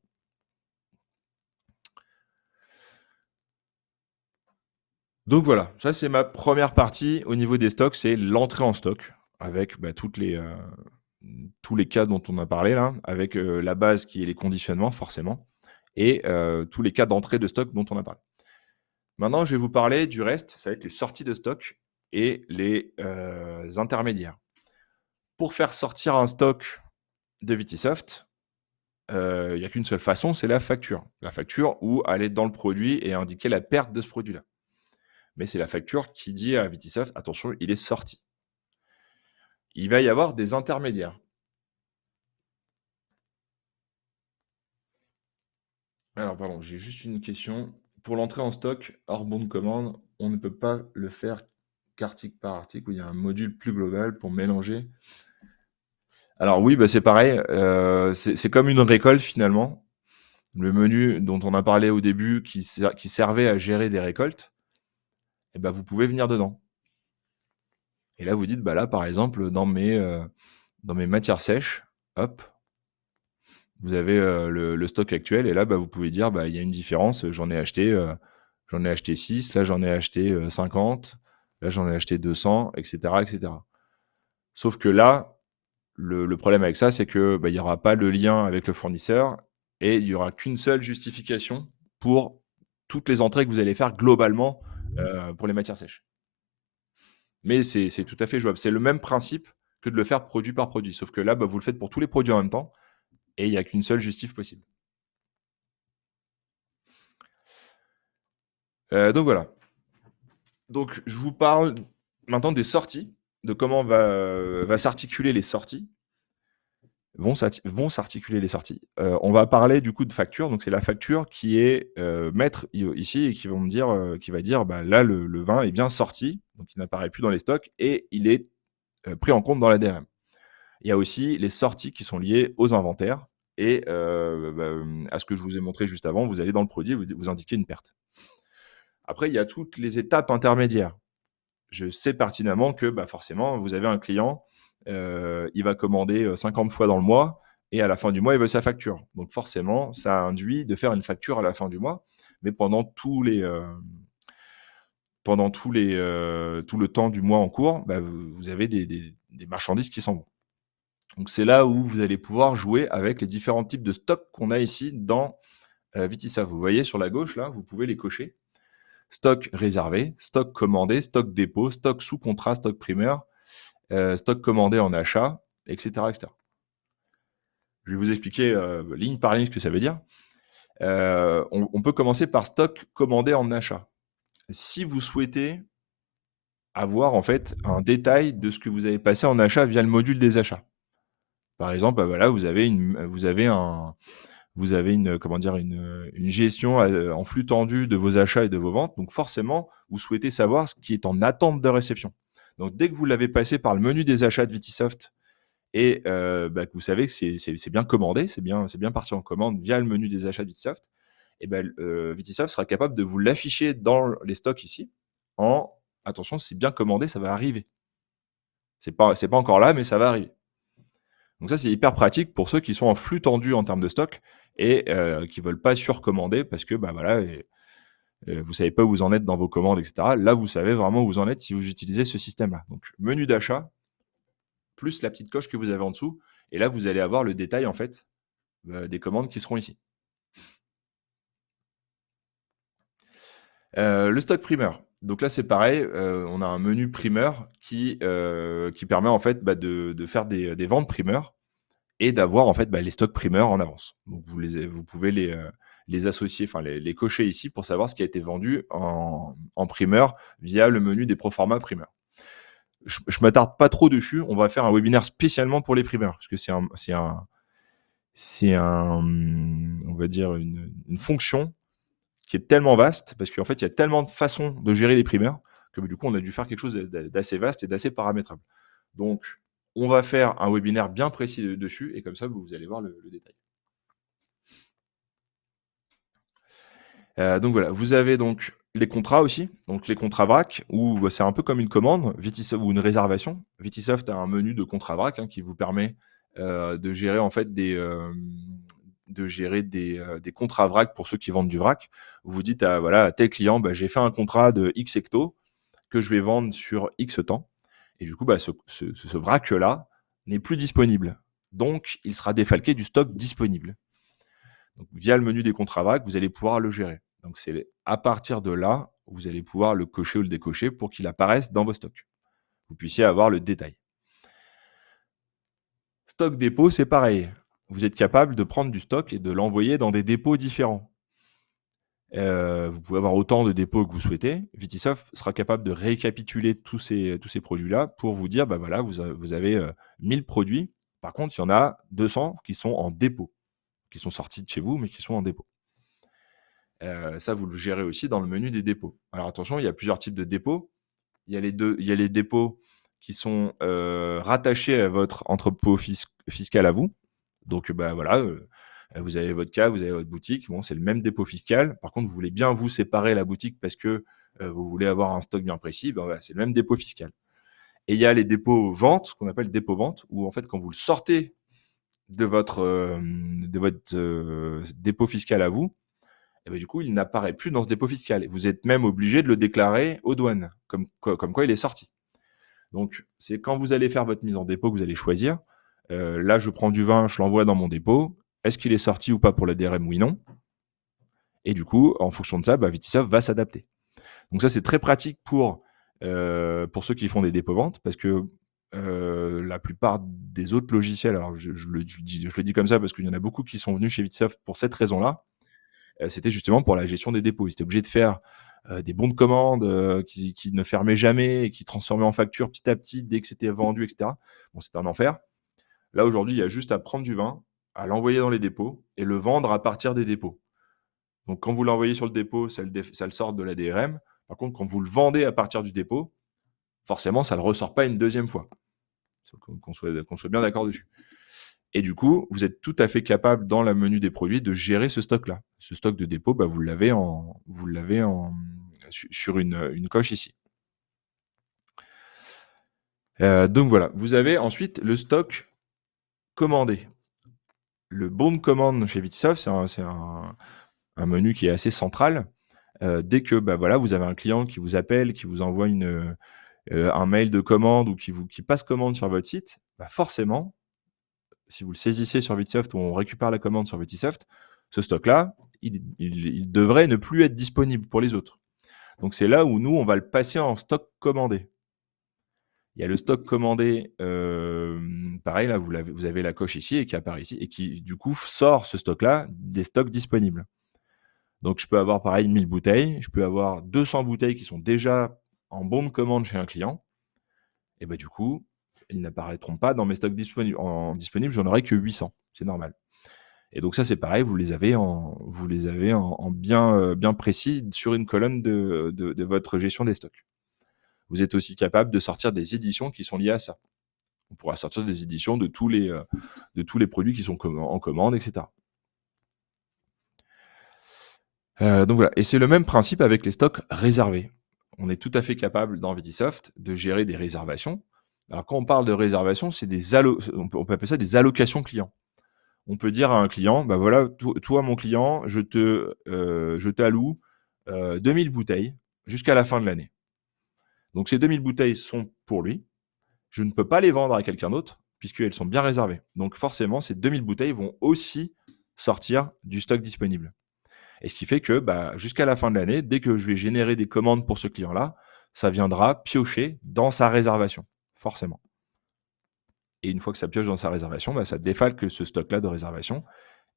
Donc voilà, ça c'est ma première partie au niveau des stocks, c'est l'entrée en stock avec, bah, tous les cas dont on a parlé là, avec, la base qui est les conditionnements forcément et tous les cas d'entrée de stock dont on a parlé. Maintenant, je vais vous parler du reste, ça va être les sorties de stock et les, intermédiaires. Pour faire sortir un stock de Vitisoft, il y a qu'une seule façon, c'est la facture. La facture où aller dans le produit et indiquer la perte de ce produit-là. Mais c'est la facture qui dit à Vitisoft: «Attention, il est sorti». Il va y avoir des intermédiaires. Alors pardon, j'ai juste une question. Pour l'entrée en stock, hors bon de commande, on ne peut pas le faire qu'article par article, où il y a un module plus global pour mélanger? Alors oui, bah, c'est pareil, c'est comme une récolte finalement. Le menu dont on a parlé au début qui servait à gérer des récoltes, et bah, vous pouvez venir dedans. Et là, vous dites: «Bah, là, par exemple, dans mes matières sèches», hop, vous avez, le stock actuel et là, bah, vous pouvez dire: «Bah, il y a une différence, j'en ai acheté 6, là, j'en ai acheté, 50, là, j'en ai acheté 200», et cetera, et cetera. Sauf que là, le problème avec ça, c'est que, bah, il y aura pas le lien avec le fournisseur et il y aura qu'une seule justification pour toutes les entrées que vous allez faire globalement, pour les matières sèches. Mais c'est tout à fait jouable. C'est le même principe que de le faire produit par produit, sauf que là, bah, vous le faites pour tous les produits en même temps et il y a qu'une seule justif possible. Donc voilà. Donc je vous parle maintenant des sorties, de comment va s'articuler les sorties. Vont s'articuler les sorties. On va parler du coup de facture, donc c'est la facture qui est, maître ici et qui va dire: «Bah, là le vin est bien sorti, donc il n'apparaît plus dans les stocks et il est, pris en compte dans la DRM». Il y a aussi les sorties qui sont liées aux inventaires et à ce que je vous ai montré juste avant, vous allez dans le produit, vous indiquez une perte. Après, il y a toutes les étapes intermédiaires. Je sais pertinemment que, bah, forcément, vous avez un client, il va commander, 50 fois dans le mois et à la fin du mois, il veut sa facture. Donc forcément, ça induit de faire une facture à la fin du mois, mais tout le temps du mois en cours, bah, vous avez des marchandises qui s'en vont. Donc c'est là où vous allez pouvoir jouer avec les différents types de stocks qu'on a ici dans, Vitisoft. Vous voyez sur la gauche là, vous pouvez les cocher. Stock réservé, stock commandé, stock dépôt, stock sous contrat, stock primeur, stock commandé en achat, et cetera, et cetera. Je vais vous expliquer, ligne par ligne ce que ça veut dire. On peut commencer par stock commandé en achat. Si vous souhaitez avoir en fait un détail de ce que vous avez passé en achat via le module des achats. Par exemple, bah, voilà, vous avez une, comment dire? Une gestion, en flux tendu de vos achats et de vos ventes. Donc forcément, vous souhaitez savoir ce qui est en attente de réception. Donc dès que vous l'avez passé par le menu des achats de Vitisoft et bah, que vous savez que c'est bien commandé, c'est bien parti en commande via le menu des achats de Vitisoft et ben Vitisoft sera capable de vous l'afficher dans les stocks ici en: «Attention, c'est bien commandé, ça va arriver. C'est pas encore là, mais ça va arriver». Donc ça, c'est hyper pratique pour ceux qui sont en flux tendu en termes de stock et qui veulent pas surcommander parce que, bah, voilà vous savez pas où vous en êtes dans vos commandes et cetera. Là, vous savez vraiment où vous en êtes si vous utilisez ce système-là. Donc menu d'achat, plus la petite coche que vous avez en dessous et là, vous allez avoir le détail, en fait, des commandes qui seront ici. Le stock primeur. Donc là, c'est pareil, on a un menu primeur qui permet, en fait, bah, de faire des ventes primeurs et d'avoir en fait, bah, les stocks primeurs en avance. Donc vous pouvez les associer, enfin les cocher ici pour savoir ce qui a été vendu en primeur via le menu des proforma primeurs. Je m'attarde pas trop dessus, on va faire un webinaire spécialement pour les primeurs parce que on va dire une fonction qui est tellement vaste parce qu'en fait, il y a tellement de façons de gérer les primeurs que du coup, on a dû faire quelque chose d'assez vaste et d'assez paramétrable. Donc, on va faire un webinaire bien précis dessus et comme ça, vous allez voir le détail. Donc voilà, vous avez donc les contrats aussi, donc les contrats vrac où bah, c'est un peu comme une commande Vitisoft ou une réservation. Vitisoft a un menu de contrat vrac, qui vous permet, de gérer en fait des contrats vrac pour ceux qui vendent du vrac. Vous vous dites à tel client: «Bah, j'ai fait un contrat de X hectos que je vais vendre sur X temps» et du coup, bah, ce vrac-là n'est plus disponible. Donc il sera défalqué du stock disponible. Donc, via le menu des contrats VAC, vous allez pouvoir le gérer. Donc, c'est à partir de là, vous allez pouvoir le cocher ou le décocher pour qu'il apparaisse dans vos stocks. Vous puissiez avoir le détail. Stock dépôt, c'est pareil. Vous êtes capable de prendre du stock et de l'envoyer dans des dépôts différents. Vous pouvez avoir autant de dépôts que vous souhaitez. Vitisoft sera capable de récapituler tous ces produits-là pour vous dire, bah voilà, vous avez 1000 produits. Par contre, il y en a 200 qui sont en dépôt, qui sont sortis de chez vous, mais qui sont en dépôt. Ça, vous le gérez aussi dans le menu des dépôts. Alors attention, il y a plusieurs types de dépôts. Il y a les dépôts qui sont, rattachés à votre entrepôt fiscal à vous. Donc, bah, voilà, vous avez votre cave, vous avez votre boutique. Bon, c'est le même dépôt fiscal. Par contre, vous voulez bien vous séparer la boutique parce que, vous voulez avoir un stock bien précis, ben, voilà, c'est le même dépôt fiscal. Et il y a les dépôts vente, ce qu'on appelle dépôt vente, où en fait, quand vous le sortez de votre, dépôt fiscal à vous, et bah, du coup, il n'apparaît plus dans ce dépôt fiscal. Vous êtes même obligé de le déclarer aux douanes, comme quoi il est sorti. Donc, c'est quand vous allez faire votre mise en dépôt que vous allez choisir. Là, je prends du vin, je l'envoie dans mon dépôt. est-ce qu'il est sorti ou pas pour la DRM? Oui, non. Et du coup, en fonction de ça, Vitisoft va s'adapter. Donc ça, c'est très pratique pour ceux qui font des dépôts-ventes parce que la plupart des autres logiciels, alors je le dis comme ça parce qu'il y en a beaucoup qui sont venus chez Vitisoft pour cette raison-là, c'était justement pour la gestion des dépôts. Ils étaient obligés de faire des bons de commande qui ne fermaient jamais et qui transformaient en facture petit à petit dès que c'était vendu, etc. Bon, c'était un enfer. Là, aujourd'hui, il y a juste à prendre du vin, à l'envoyer dans les dépôts et le vendre à partir des dépôts. Donc, quand vous l'envoyez sur le dépôt, ça le sort de la DRM. Par contre, quand vous le vendez à partir du dépôt, forcément, ça ne le ressort pas une deuxième fois. Qu'on soit bien d'accord dessus. Et du coup, vous êtes tout à fait capable, dans le menu des produits, de gérer ce stock-là. Ce stock de dépôt, vous l'avez sur une coche ici. Donc voilà, vous avez ensuite le stock commandé. Le bon de commande chez Vitisoft, c'est un menu qui est assez central. Dès que vous avez un client qui vous appelle, qui vous envoie un mail de commande ou qui passe commande sur votre site, forcément, si vous le saisissez sur Vitisoft ou on récupère la commande sur Vitisoft, ce stock-là, il devrait ne plus être disponible pour les autres. Donc c'est là où nous, on va le passer en stock commandé. Il y a le stock commandé, pareil, là, vous avez la coche ici et qui apparaît ici et qui, du coup, sort ce stock-là des stocks disponibles. Donc, je peux avoir, pareil, 1000 bouteilles. Je peux avoir 200 bouteilles qui sont déjà en bon de commande chez un client. Et du coup, ils n'apparaîtront pas dans mes stocks disponibles. J'en aurai que 800. C'est normal. Et donc ça, c'est pareil, vous les avez en bien précis sur une colonne de votre gestion des stocks. Vous êtes aussi capable de sortir des éditions qui sont liées à ça. On pourra sortir des éditions de tous les produits qui sont en commande, etc. Donc voilà, et c'est le même principe avec les stocks réservés. On est tout à fait capable dans Vitisoft de gérer des réservations. Alors quand on parle de réservation, c'est on peut appeler ça des allocations clients. On peut dire à un client, voilà, toi mon client, je t'alloue 2000 bouteilles jusqu'à la fin de l'année. Donc ces 2000 bouteilles sont pour lui. Je ne peux pas les vendre à quelqu'un d'autre puisqu'elles sont bien réservées. Donc forcément, ces 2000 bouteilles vont aussi sortir du stock disponible. Et ce qui fait que jusqu'à la fin de l'année, dès que je vais générer des commandes pour ce client-là, ça viendra piocher dans sa réservation, forcément. Et une fois que ça pioche dans sa réservation, ça défalque ce stock-là de réservation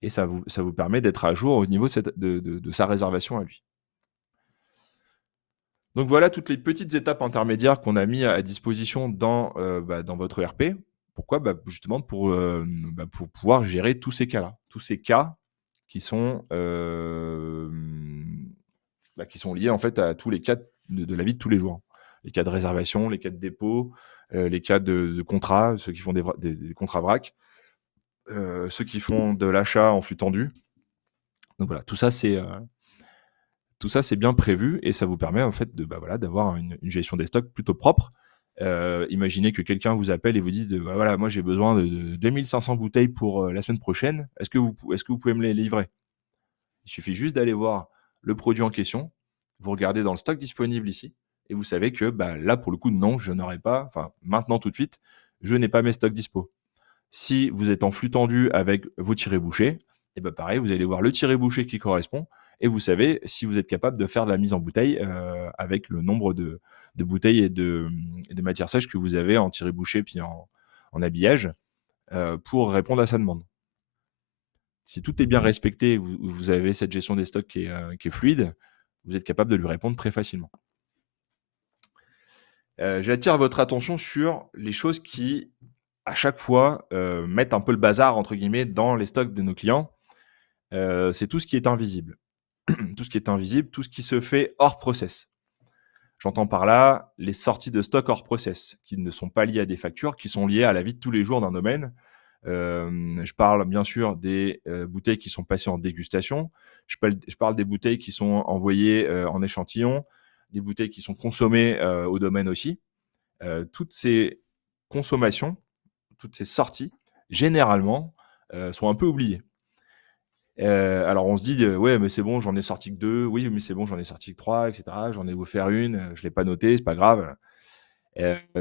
et ça vous permet d'être à jour au niveau de sa réservation à lui. Donc voilà toutes les petites étapes intermédiaires qu'on a mis à disposition dans votre ERP. Pourquoi? Justement pour pouvoir gérer tous ces cas-là. Tous ces cas qui sont, qui sont liés en fait à tous les cas de la vie de tous les jours. Les cas de réservation, les cas de dépôt, les cas de contrat, ceux qui font des contrats vrac, ceux qui font de l'achat en flux tendu. Donc voilà, tout ça c'est bien prévu et ça vous permet en fait d'avoir une gestion des stocks plutôt propre. Imaginez que quelqu'un vous appelle et vous dit voilà, moi j'ai besoin de 2500 bouteilles pour la semaine prochaine. Est-ce que vous pouvez me les livrer? Il suffit juste d'aller voir le produit en question, vous regardez dans le stock disponible ici et vous savez que là pour le coup non, je n'aurai pas, enfin maintenant tout de suite, je n'ai pas mes stocks dispo. Si vous êtes en flux tendu avec vos tirés-bouchés, et pareil, vous allez voir le tiré-bouché qui correspond et vous savez si vous êtes capable de faire de la mise en bouteille avec le nombre de bouteilles et de matières sèches que vous avez en tiré-bouché puis en habillage pour répondre à sa demande. Si tout est bien respecté, vous avez cette gestion des stocks qui est fluide, vous êtes capable de lui répondre très facilement. J'attire votre attention sur les choses qui, à chaque fois, mettent un peu le «bazar» entre guillemets dans les stocks de nos clients. C'est tout ce qui est invisible. Tout ce qui est invisible, tout ce qui se fait hors process. J'entends par là les sorties de stock hors process, qui ne sont pas liées à des factures, qui sont liées à la vie de tous les jours d'un domaine. Je parle bien sûr des bouteilles qui sont passées en dégustation. Je parle des bouteilles qui sont envoyées en échantillon, des bouteilles qui sont consommées au domaine aussi. Toutes ces consommations, toutes ces sorties, généralement, sont un peu oubliées. Alors on se dit ouais, mais c'est bon, j'en ai sorti que 2. Oui, mais c'est bon, j'en ai sorti que 3, etc. J'en ai offert une, je ne l'ai pas noté, c'est pas grave.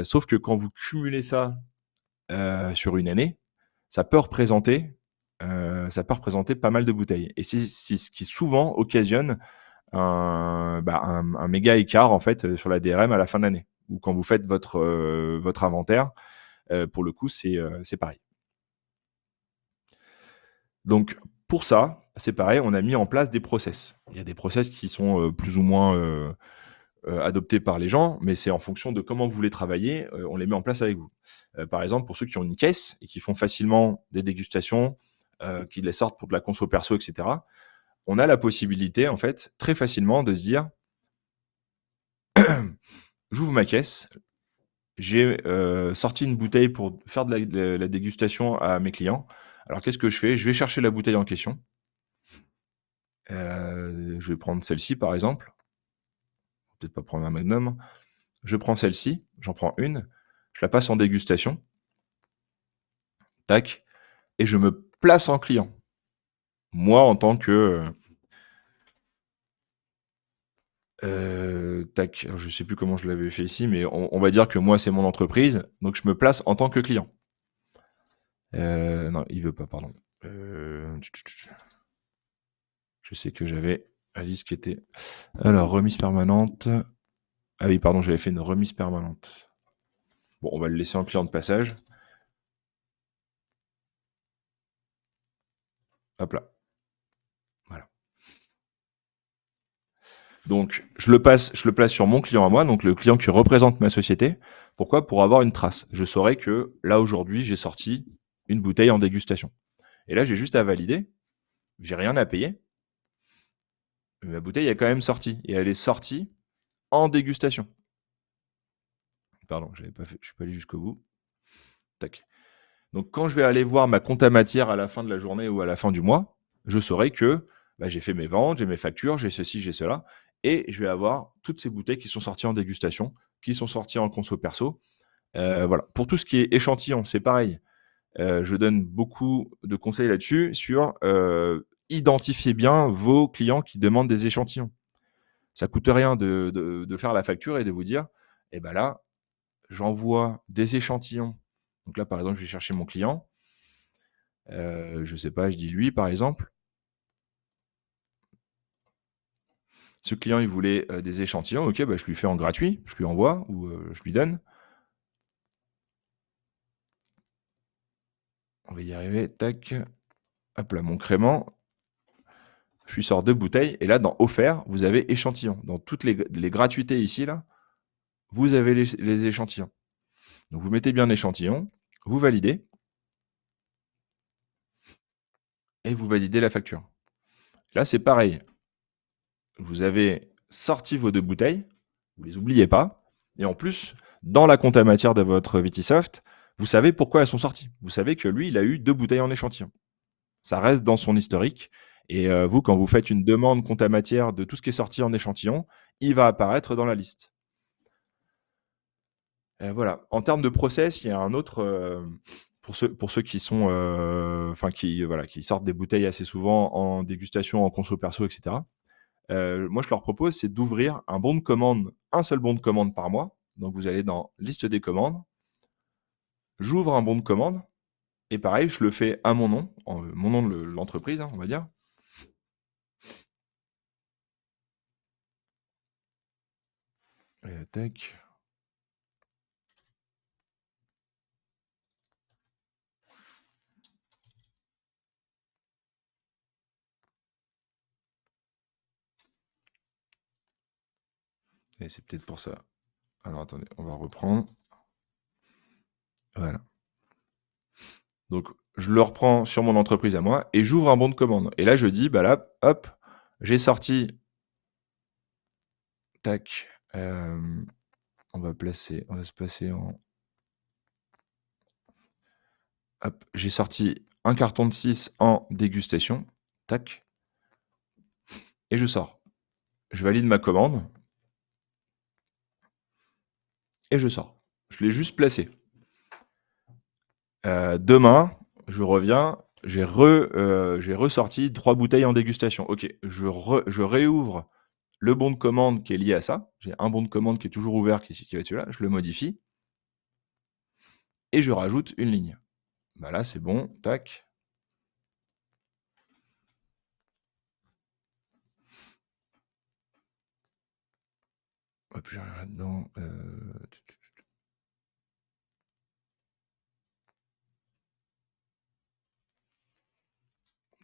Sauf que quand vous cumulez ça sur une année, ça peut représenter ça peut représenter pas mal de bouteilles et c'est ce qui souvent occasionne un méga écart en fait, sur la DRM à la fin de l'année ou quand vous faites votre inventaire, pour le coup, c'est pareil. Donc pour ça, c'est pareil, on a mis en place des process. Il y a des process qui sont, plus ou moins, adoptés par les gens, mais c'est en fonction de comment vous voulez travailler, on les met en place avec vous. Par exemple, pour ceux qui ont une caisse et qui font facilement des dégustations, qui les sortent pour de la conso perso et cetera, on a la possibilité, en fait, très facilement de se dire: «J'ouvre ma caisse, j'ai, sorti une bouteille pour faire de la dégustation à mes clients. Alors qu'est-ce que je fais? Je vais chercher la bouteille en question, je vais prendre celle-ci, par exemple, peut-être pas prendre un Magnum. Je prends celle-ci, j'en prends une, je la passe en dégustation, tac et je me place en client. Moi, en tant que, tac, alors je sais plus comment je l'avais fait ici, mais on va dire que moi, c'est mon entreprise, donc je me place en tant que client. Non, il veut pas, pardon. Je sais que j'avais la liste qui était alors remise permanente. Ah oui, pardon, j'avais fait une remise permanente. Bon, on va le laisser en client de passage. Hop là, voilà. Donc je le place sur mon client à moi, donc le client qui représente ma société. Pourquoi? Pour avoir une trace. Je saurais que là, aujourd'hui, j'ai sorti une bouteille en dégustation et là, j'ai juste à valider, j'ai rien à payer, mais ma bouteille est quand même sortie et elle est sortie en dégustation. Pardon, j'avais pas fait je suis pas allé jusqu'au bout. Tac. Donc quand je vais aller voir ma compta matière à la fin de la journée ou à la fin du mois, je saurai que, bah, j'ai fait mes ventes, j'ai mes factures, j'ai ceci, j'ai cela et je vais avoir toutes ces bouteilles qui sont sorties en dégustation, qui sont sorties en conso perso. Voilà. Pour tout ce qui est échantillon, c'est pareil. Je donne beaucoup de conseils là-dessus sur, identifiez bien vos clients qui demandent des échantillons. Ça coûte rien de faire la facture et de vous dire: «Et bah, là, j'envoie des échantillons». Donc là, par exemple, je vais chercher mon client. Je sais pas, je dis lui, par exemple. Ce client, il voulait, des échantillons. OK, bah, je lui fais en gratuit, je lui envoie ou, je lui donne. On va y arriver, tac. Hop là, mon crément. Je lui sors 2 bouteilles et là, dans offert, vous avez échantillons. Dans toutes les gratuités ici, là, vous avez les échantillons. Donc vous mettez bien l'échantillon, vous validez et vous validez la facture. Là, c'est pareil. Vous avez sorti vos 2 bouteilles, vous les oubliez pas et en plus, dans la compta matière de votre Vitisoft, vous savez pourquoi elles sont sorties. Vous savez que lui, il a eu 2 bouteilles en échantillon. Ça reste dans son historique et vous, quand vous faites une demande compta matière de tout ce qui est sorti en échantillon, il va apparaître dans la liste. Voilà. En termes de process, il y a un autre, pour ceux qui sont, enfin qui, voilà, qui sortent des bouteilles assez souvent en dégustation, en conso perso et cetera. Moi, je leur propose, c'est d'ouvrir un bon de commande, un seul bon de commande par mois. Donc vous allez dans liste des commandes, j'ouvre un bon de commande et pareil, je le fais à mon nom, mon nom de l'entreprise, hein, on va dire. Tac. Et c'est peut-être pour ça. Alors attendez, on va reprendre. Voilà. Donc je le reprends sur mon entreprise à moi et j'ouvre un bon de commande. Et là, je dis, bah là, hop, j'ai sorti, tac, on va se passer en, hop, j'ai sorti un carton de 6 en dégustation, tac, et je sors. Je valide ma commande et je sors. Je l'ai juste placé. Demain, je reviens, j'ai ressorti 3 bouteilles en dégustation. OK, je réouvre le bon de commande qui est lié à ça. J'ai un bon de commande qui est toujours ouvert qui va être celui-là, je le modifie et je rajoute une ligne. Bah, là, c'est bon, tac. Hop, je regarde là-dedans.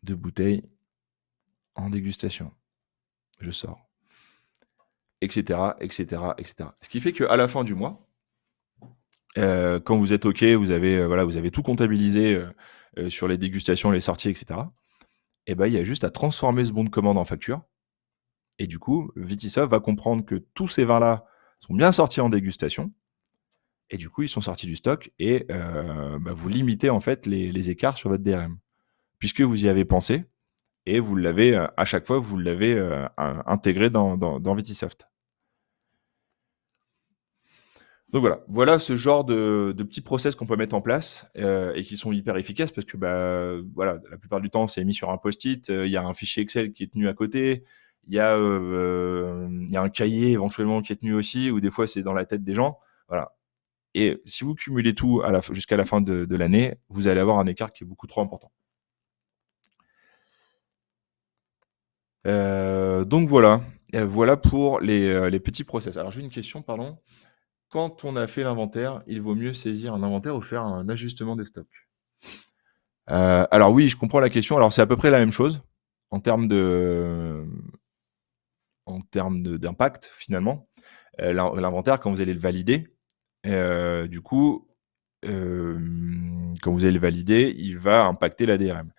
2 bouteilles en dégustation. Je sors. Etc, etc, etc. Ce qui fait qu'à la fin du mois, quand vous êtes OK, vous avez, voilà, vous avez tout comptabilisé, sur les dégustations, les sorties et cetera et bah, il y a juste à transformer ce bon de commande en facture et du coup, Vitisoft va comprendre que tous ces vins-là sont bien sortis en dégustation et du coup, ils sont sortis du stock et bah, vous limitez en fait les écarts sur votre DRM. Puisque vous y avez pensé et vous l'avez, à chaque fois, vous l'avez, intégré dans Vitisoft. Donc voilà ce genre de petits process qu'on peut mettre en place, et qui sont hyper efficaces parce que, bah, voilà, la plupart du temps, c'est mis sur un post-it, il y a un fichier Excel qui est tenu à côté, il y a un cahier éventuellement qui est tenu aussi ou des fois c'est dans la tête des gens, voilà et si vous cumulez tout à la f jusqu'à la fin de l'année, vous allez avoir un écart qui est beaucoup trop important. Donc voilà, voilà pour les petits process. Alors j'ai une question, pardon. Quand on a fait l'inventaire, il vaut mieux saisir un inventaire ou faire un ajustement des stocks? Alors oui, je comprends la question. Alors c'est à peu près la même chose en termes d'impact finalement. L'inventaire quand vous allez le valider, du coup, quand vous allez le valider, il va impacter la DRM.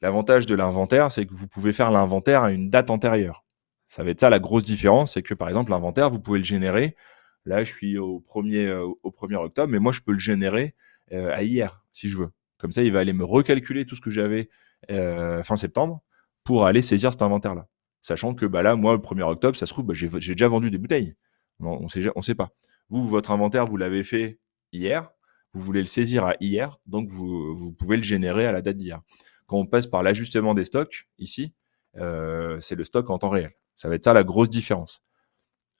L'avantage de l'inventaire, c'est que vous pouvez faire l'inventaire à une date antérieure. Ça va être ça la grosse différence, c'est que par exemple l'inventaire, vous pouvez le générer. Là, je suis au 1er octobre, mais moi je peux le générer à hier si je veux. Comme ça, il va aller me recalculer tout ce que j'avais fin septembre pour aller saisir cet inventaire-là. Sachant que bah, là, moi, le 1er octobre, ça se trouve, bah, j'ai déjà vendu des bouteilles. On ne sait pas. Vous, votre inventaire, vous l'avez fait hier, vous voulez le saisir à hier, donc vous pouvez le générer à la date d'hier. Quand on passe par l'ajustement des stocks, ici, c'est le stock en temps réel. Ça va être ça la grosse différence.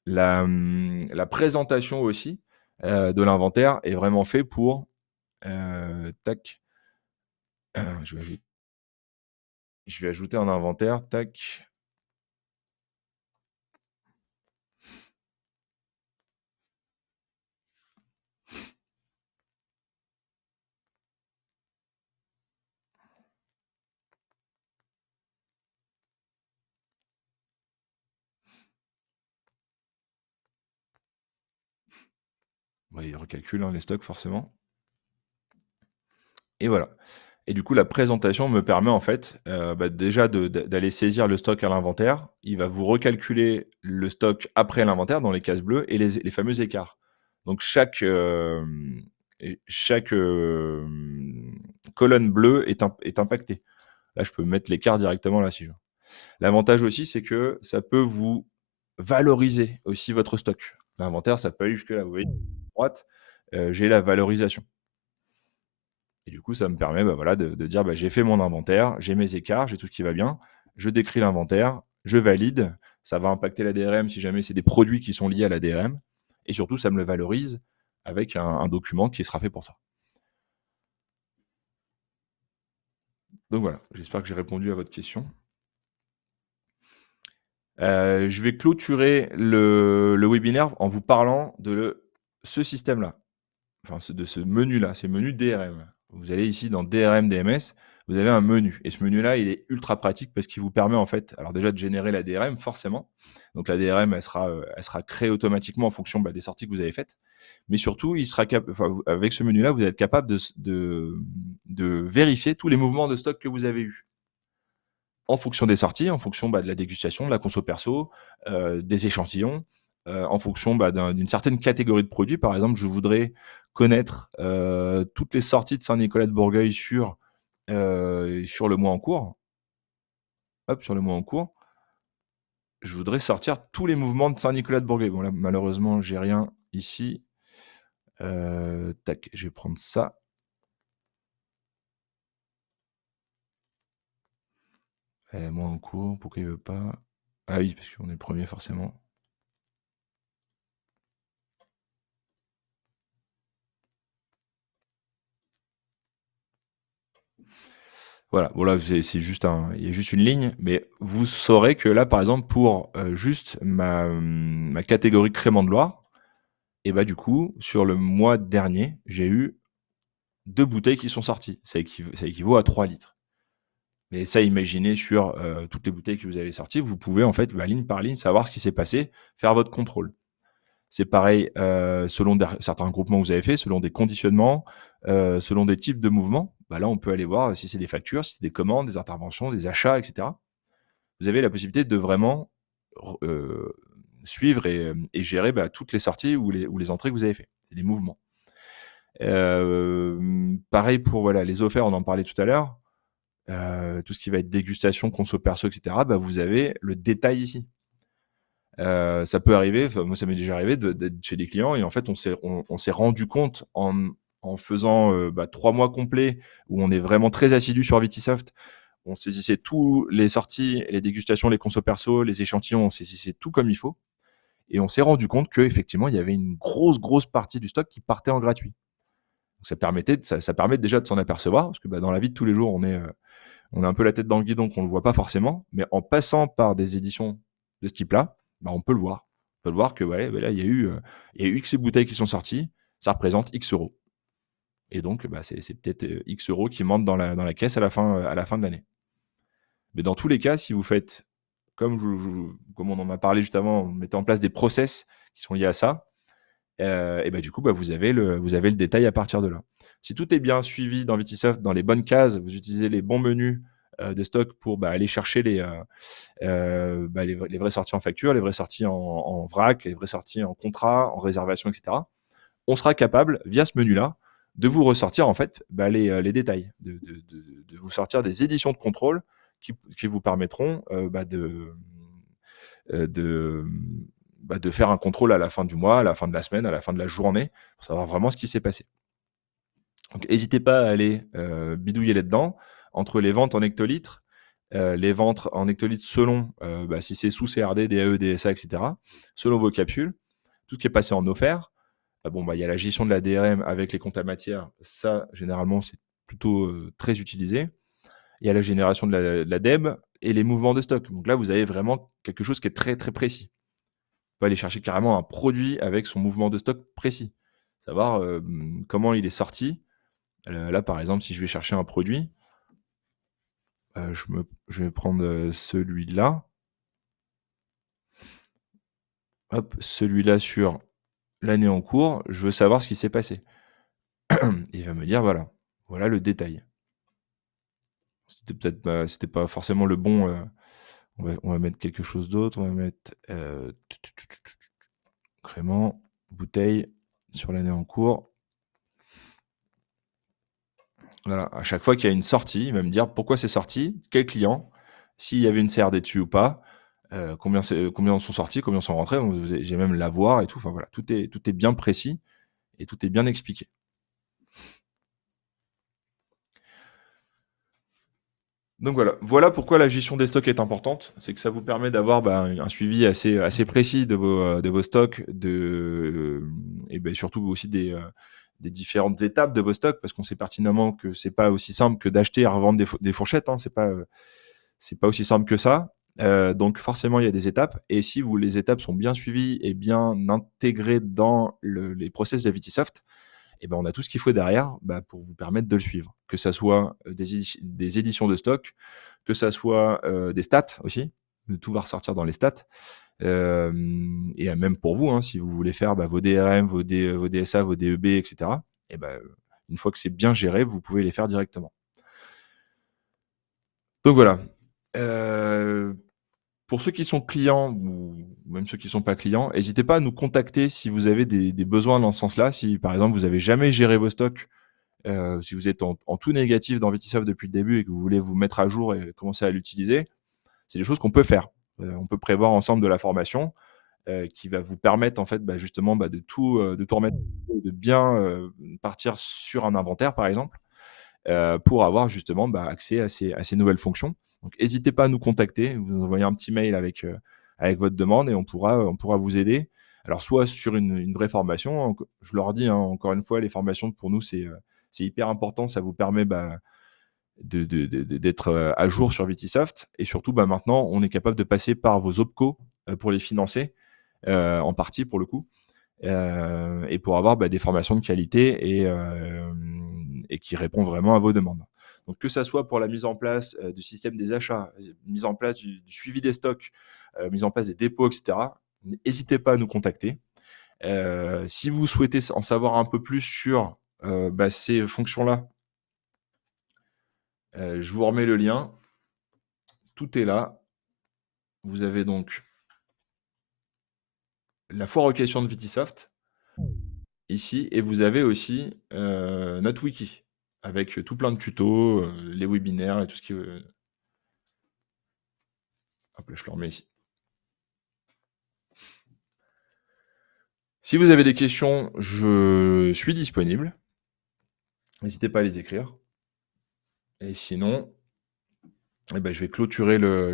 La présentation aussi de l'inventaire est vraiment fait pour tac, je vais, je vais ajouter un inventaire, tac. Ouais, il recalcule les stocks forcément. Et voilà. Et du coup, la présentation me permet en fait bah, déjà d'aller saisir le stock à l'inventaire. Il va vous recalculer le stock après l'inventaire dans les cases bleues et les fameux écarts. Donc chaque colonne bleue est impactée. Là, je peux mettre l'écart directement là si je veux. L'avantage aussi, c'est que ça peut vous valoriser aussi votre stock. L'inventaire, ça peut aller jusque là. Vous voyez, à droite, j'ai la valorisation. Et du coup, ça me permet bah, voilà, de dire bah, j'ai fait mon inventaire, j'ai mes écarts, j'ai tout ce qui va bien, je décris l'inventaire, je valide, ça va impacter la DRM si jamais c'est des produits qui sont liés à la DRM, et surtout, ça me le valorise avec un document qui sera fait pour ça. Donc voilà, j'espère que j'ai répondu à votre question. Je vais clôturer le webinaire en vous parlant de ce système-là. Enfin, de ce menu-là, c'est le menu DRM. Vous allez ici dans DRM DMS, vous avez un menu. Et ce menu-là, il est ultra pratique parce qu'il vous permet en fait, alors déjà de générer la DRM forcément. Donc la DRM, elle sera créée automatiquement en fonction bah, des sorties que vous avez faites. Mais surtout, avec ce menu-là, vous êtes capable de vérifier tous les mouvements de stock que vous avez eus. En fonction des sorties, en fonction bah, de la dégustation, de la conso perso, des échantillons, en fonction bah, d'une certaine catégorie de produits. Par exemple, je voudrais connaître toutes les sorties de Saint-Nicolas de Bourgueil sur le mois en cours. Hop, sur le mois en cours. Je voudrais sortir tous les mouvements de Saint-Nicolas de Bourgueil. Bon, là, malheureusement, j'ai rien ici. Tac, je vais prendre ça. Mois en cours, pourquoi il veut pas? Ah oui, parce qu'on est le premier forcément. Voilà, bon là, c'est juste il y a juste une ligne, mais vous saurez que là, par exemple, pour, juste ma catégorie crément de Loire et bah, du coup, sur le mois dernier, j'ai eu 2 bouteilles qui sont sorties. Ça équivaut à 3 litres. Mais ça, imaginez sur, toutes les bouteilles que vous avez sorties, vous pouvez en fait, bah, ligne par ligne, savoir ce qui s'est passé, faire votre contrôle. C'est pareil, selon certains groupements que vous avez faits, selon des conditionnements, selon des types de mouvements. Bah, là, on peut aller voir si c'est des factures, si c'est des commandes, des interventions, des achats et cetera. Vous avez la possibilité de vraiment re suivre et gérer, bah, toutes les sorties ou les entrées que vous avez fait. C'est des mouvements. Pareil pour, voilà, les offerts, on en parlait tout à l'heure. Tout ce qui va être dégustation, conso perso et cetera, bah, vous avez le détail ici. Ça peut arriver, enfin moi ça m'est déjà arrivé d'être chez des clients et en fait on s'est rendu compte en faisant, bah, 3 mois complets où on est vraiment très assidu sur Vitisoft. On saisissait tous les sorties, les dégustations, les conso perso, les échantillons, on saisissait tout comme il faut et on s'est rendu compte qu'effectivement il y avait une grosse partie du stock qui partait en gratuit. Donc ça permet déjà de s'en apercevoir parce que, bah, dans la vie de tous les jours, on a un peu la tête dans le guidon qu'on ne le voit pas forcément, mais en passant par des éditions de ce type-là, bah, on peut le voir. On peut le voir que ouais, bah, là, il y a eu X bouteilles qui sont sorties, ça représente X euros. Et donc, bah, c'est peut-être X euros qui mentent dans la caisse à la fin de l'année. Mais dans tous les cas, si vous faites, comme on en a parlé juste avant, vous mettez en place des process qui sont liés à ça, et bah, du coup, bah, vous avez le détail à partir de là. Si tout est bien suivi dans Vitisoft, dans les bonnes cases, vous utilisez les bons menus, de stock pour, bah, aller chercher bah, les vraies sorties en facture, les vraies sorties en vrac, les vraies sorties en contrat, en réservation et cetera. On sera capable, via ce menu-là, de vous ressortir en fait, bah, les détails, de vous sortir des éditions de contrôle qui vous permettront, de, bah, de faire un contrôle à la fin du mois, à la fin de la semaine, à la fin de la journée, pour savoir vraiment ce qui s'est passé. Donc n'hésitez pas à aller, bidouiller là-dedans, entre les ventes en hectolitres, les ventes en hectolitres selon, bah, si c'est sous CRD, DAE, DSA et cetera, selon vos capsules, tout ce qui est passé en offert. Bon, bah, il y a la gestion de la DRM avec les comptes à matière, ça généralement c'est plutôt, très utilisé. Il y a la génération de la DEB et les mouvements de stock. Donc là, vous avez vraiment quelque chose qui est très, très précis. On peut aller chercher carrément un produit avec son mouvement de stock précis. Savoir, comment il est sorti. Là, par exemple, si je vais chercher un produit, je vais prendre, celui-là. Hop, celui-là sur l'année en cours, je veux savoir ce qui s'est passé. Il va me dire: voilà le détail». C'était pas forcément le bon, on va mettre quelque chose d'autre, on va mettre, crément, bouteille sur l'année en cours. Voilà, à chaque fois qu'il y a une sortie, il va me dire pourquoi c'est sorti, quel client, s'il y avait une CRD dessus ou pas, combien sont sortis, combien sont rentrés. Donc j'ai même l'avoir et tout. Enfin voilà, tout est bien précis et tout est bien expliqué. Donc voilà pourquoi la gestion des stocks est importante. C'est que ça vous permet d'avoir, bah, un suivi assez précis de vos stocks, et beh, surtout aussi des différentes étapes de vos stocks, parce qu'on sait pertinemment que c'est pas aussi simple que d'acheter et revendre des fourchettes, hein. C'est pas aussi simple que ça. Donc forcément, il y a des étapes et si les étapes sont bien suivies et bien intégrées dans les process de Vitisoft, et ben, on a tout ce qu'il faut derrière, bah, pour vous permettre de le suivre. Que ça soit, des éditions de stock, que ça soit, des stats aussi, tout va ressortir dans les stats. Et même pour vous, hein, si vous voulez faire, bah, vos DRM, vos DSA, vos DEB et cetera, et bah, une fois que c'est bien géré, vous pouvez les faire directement. Donc voilà, heu, pour ceux qui sont clients ou même ceux qui ne sont pas clients, n'hésitez pas à nous contacter si vous avez des besoins dans ce sens-là. Si, par exemple, vous avez jamais géré vos stocks, si vous êtes en tout négatif dans Vitisoft depuis le début et que vous voulez vous mettre à jour et commencer à l'utiliser, c'est des choses qu'on peut faire. On peut prévoir ensemble de la formation, qui va vous permettre en fait, bah, justement, bah, de tout remettre, de bien, partir sur un inventaire, par exemple, pour avoir justement, bah, accès à ces nouvelles fonctions. Donc hésitez pas à nous contacter, vous nous envoyez un petit mail avec votre demande et on pourra vous aider. Alors soit sur une vraie formation, je leur dis, hein, encore une fois, les formations pour nous c'est hyper important, ça vous permet, bah, d'être, à jour sur Vitisoft et surtout, bah, maintenant, on est capable de passer par vos OPCO, pour les financer, en partie pour le coup, et pour avoir, bah, des formations de qualité et qui répond vraiment à vos demandes. Donc que ça soit pour la mise en place, du système des achats, mise en place du suivi des stocks, mise en place des dépôts et cetera, n'hésitez pas à nous contacter. Si vous souhaitez en savoir un peu plus sur, bah, ces fonctions-là, je vous remets le lien. Tout est là. Vous avez donc la foire aux questions de Vitisoft ici et vous avez aussi, notre wiki avec, tout plein de tutos, les webinaires et tout ce qui, hop là, je le remets ici. Si vous avez des questions, je suis disponible. N'hésitez pas à les écrire et sinon, eh ben, je vais clôturer le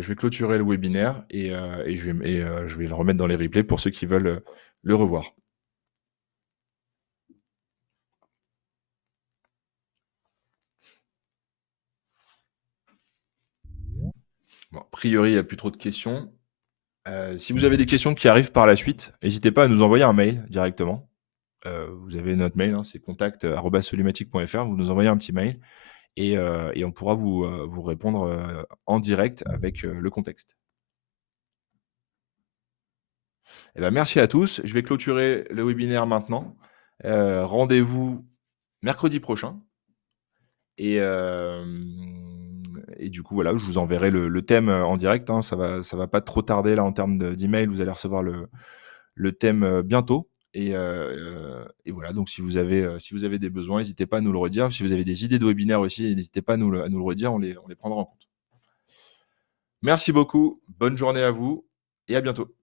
webinaire et je vais le remettre dans les replays pour ceux qui veulent, le revoir. Bon, a priori, il n'y a plus trop de questions. Si vous avez des questions qui arrivent par la suite, n'hésitez pas à nous envoyer un mail directement. Vous avez notre mail, hein, c'est contact@solumatic.fr. Vous nous envoyez un petit mail et on pourra vous répondre, en direct avec, le contexte. Eh ben, merci à tous. Je vais clôturer le webinaire maintenant. Rendez-vous mercredi prochain et du coup, voilà, je vous enverrai le thème, en direct, hein. Ça va pas trop tarder là en termes d'email. Vous allez recevoir le thème, bientôt et voilà, donc si vous avez des besoins, n'hésitez pas à nous le redire. Si vous avez des idées de webinaire aussi, n'hésitez pas à nous le redire, on les prendra en compte. Merci beaucoup, bonne journée à vous et à bientôt.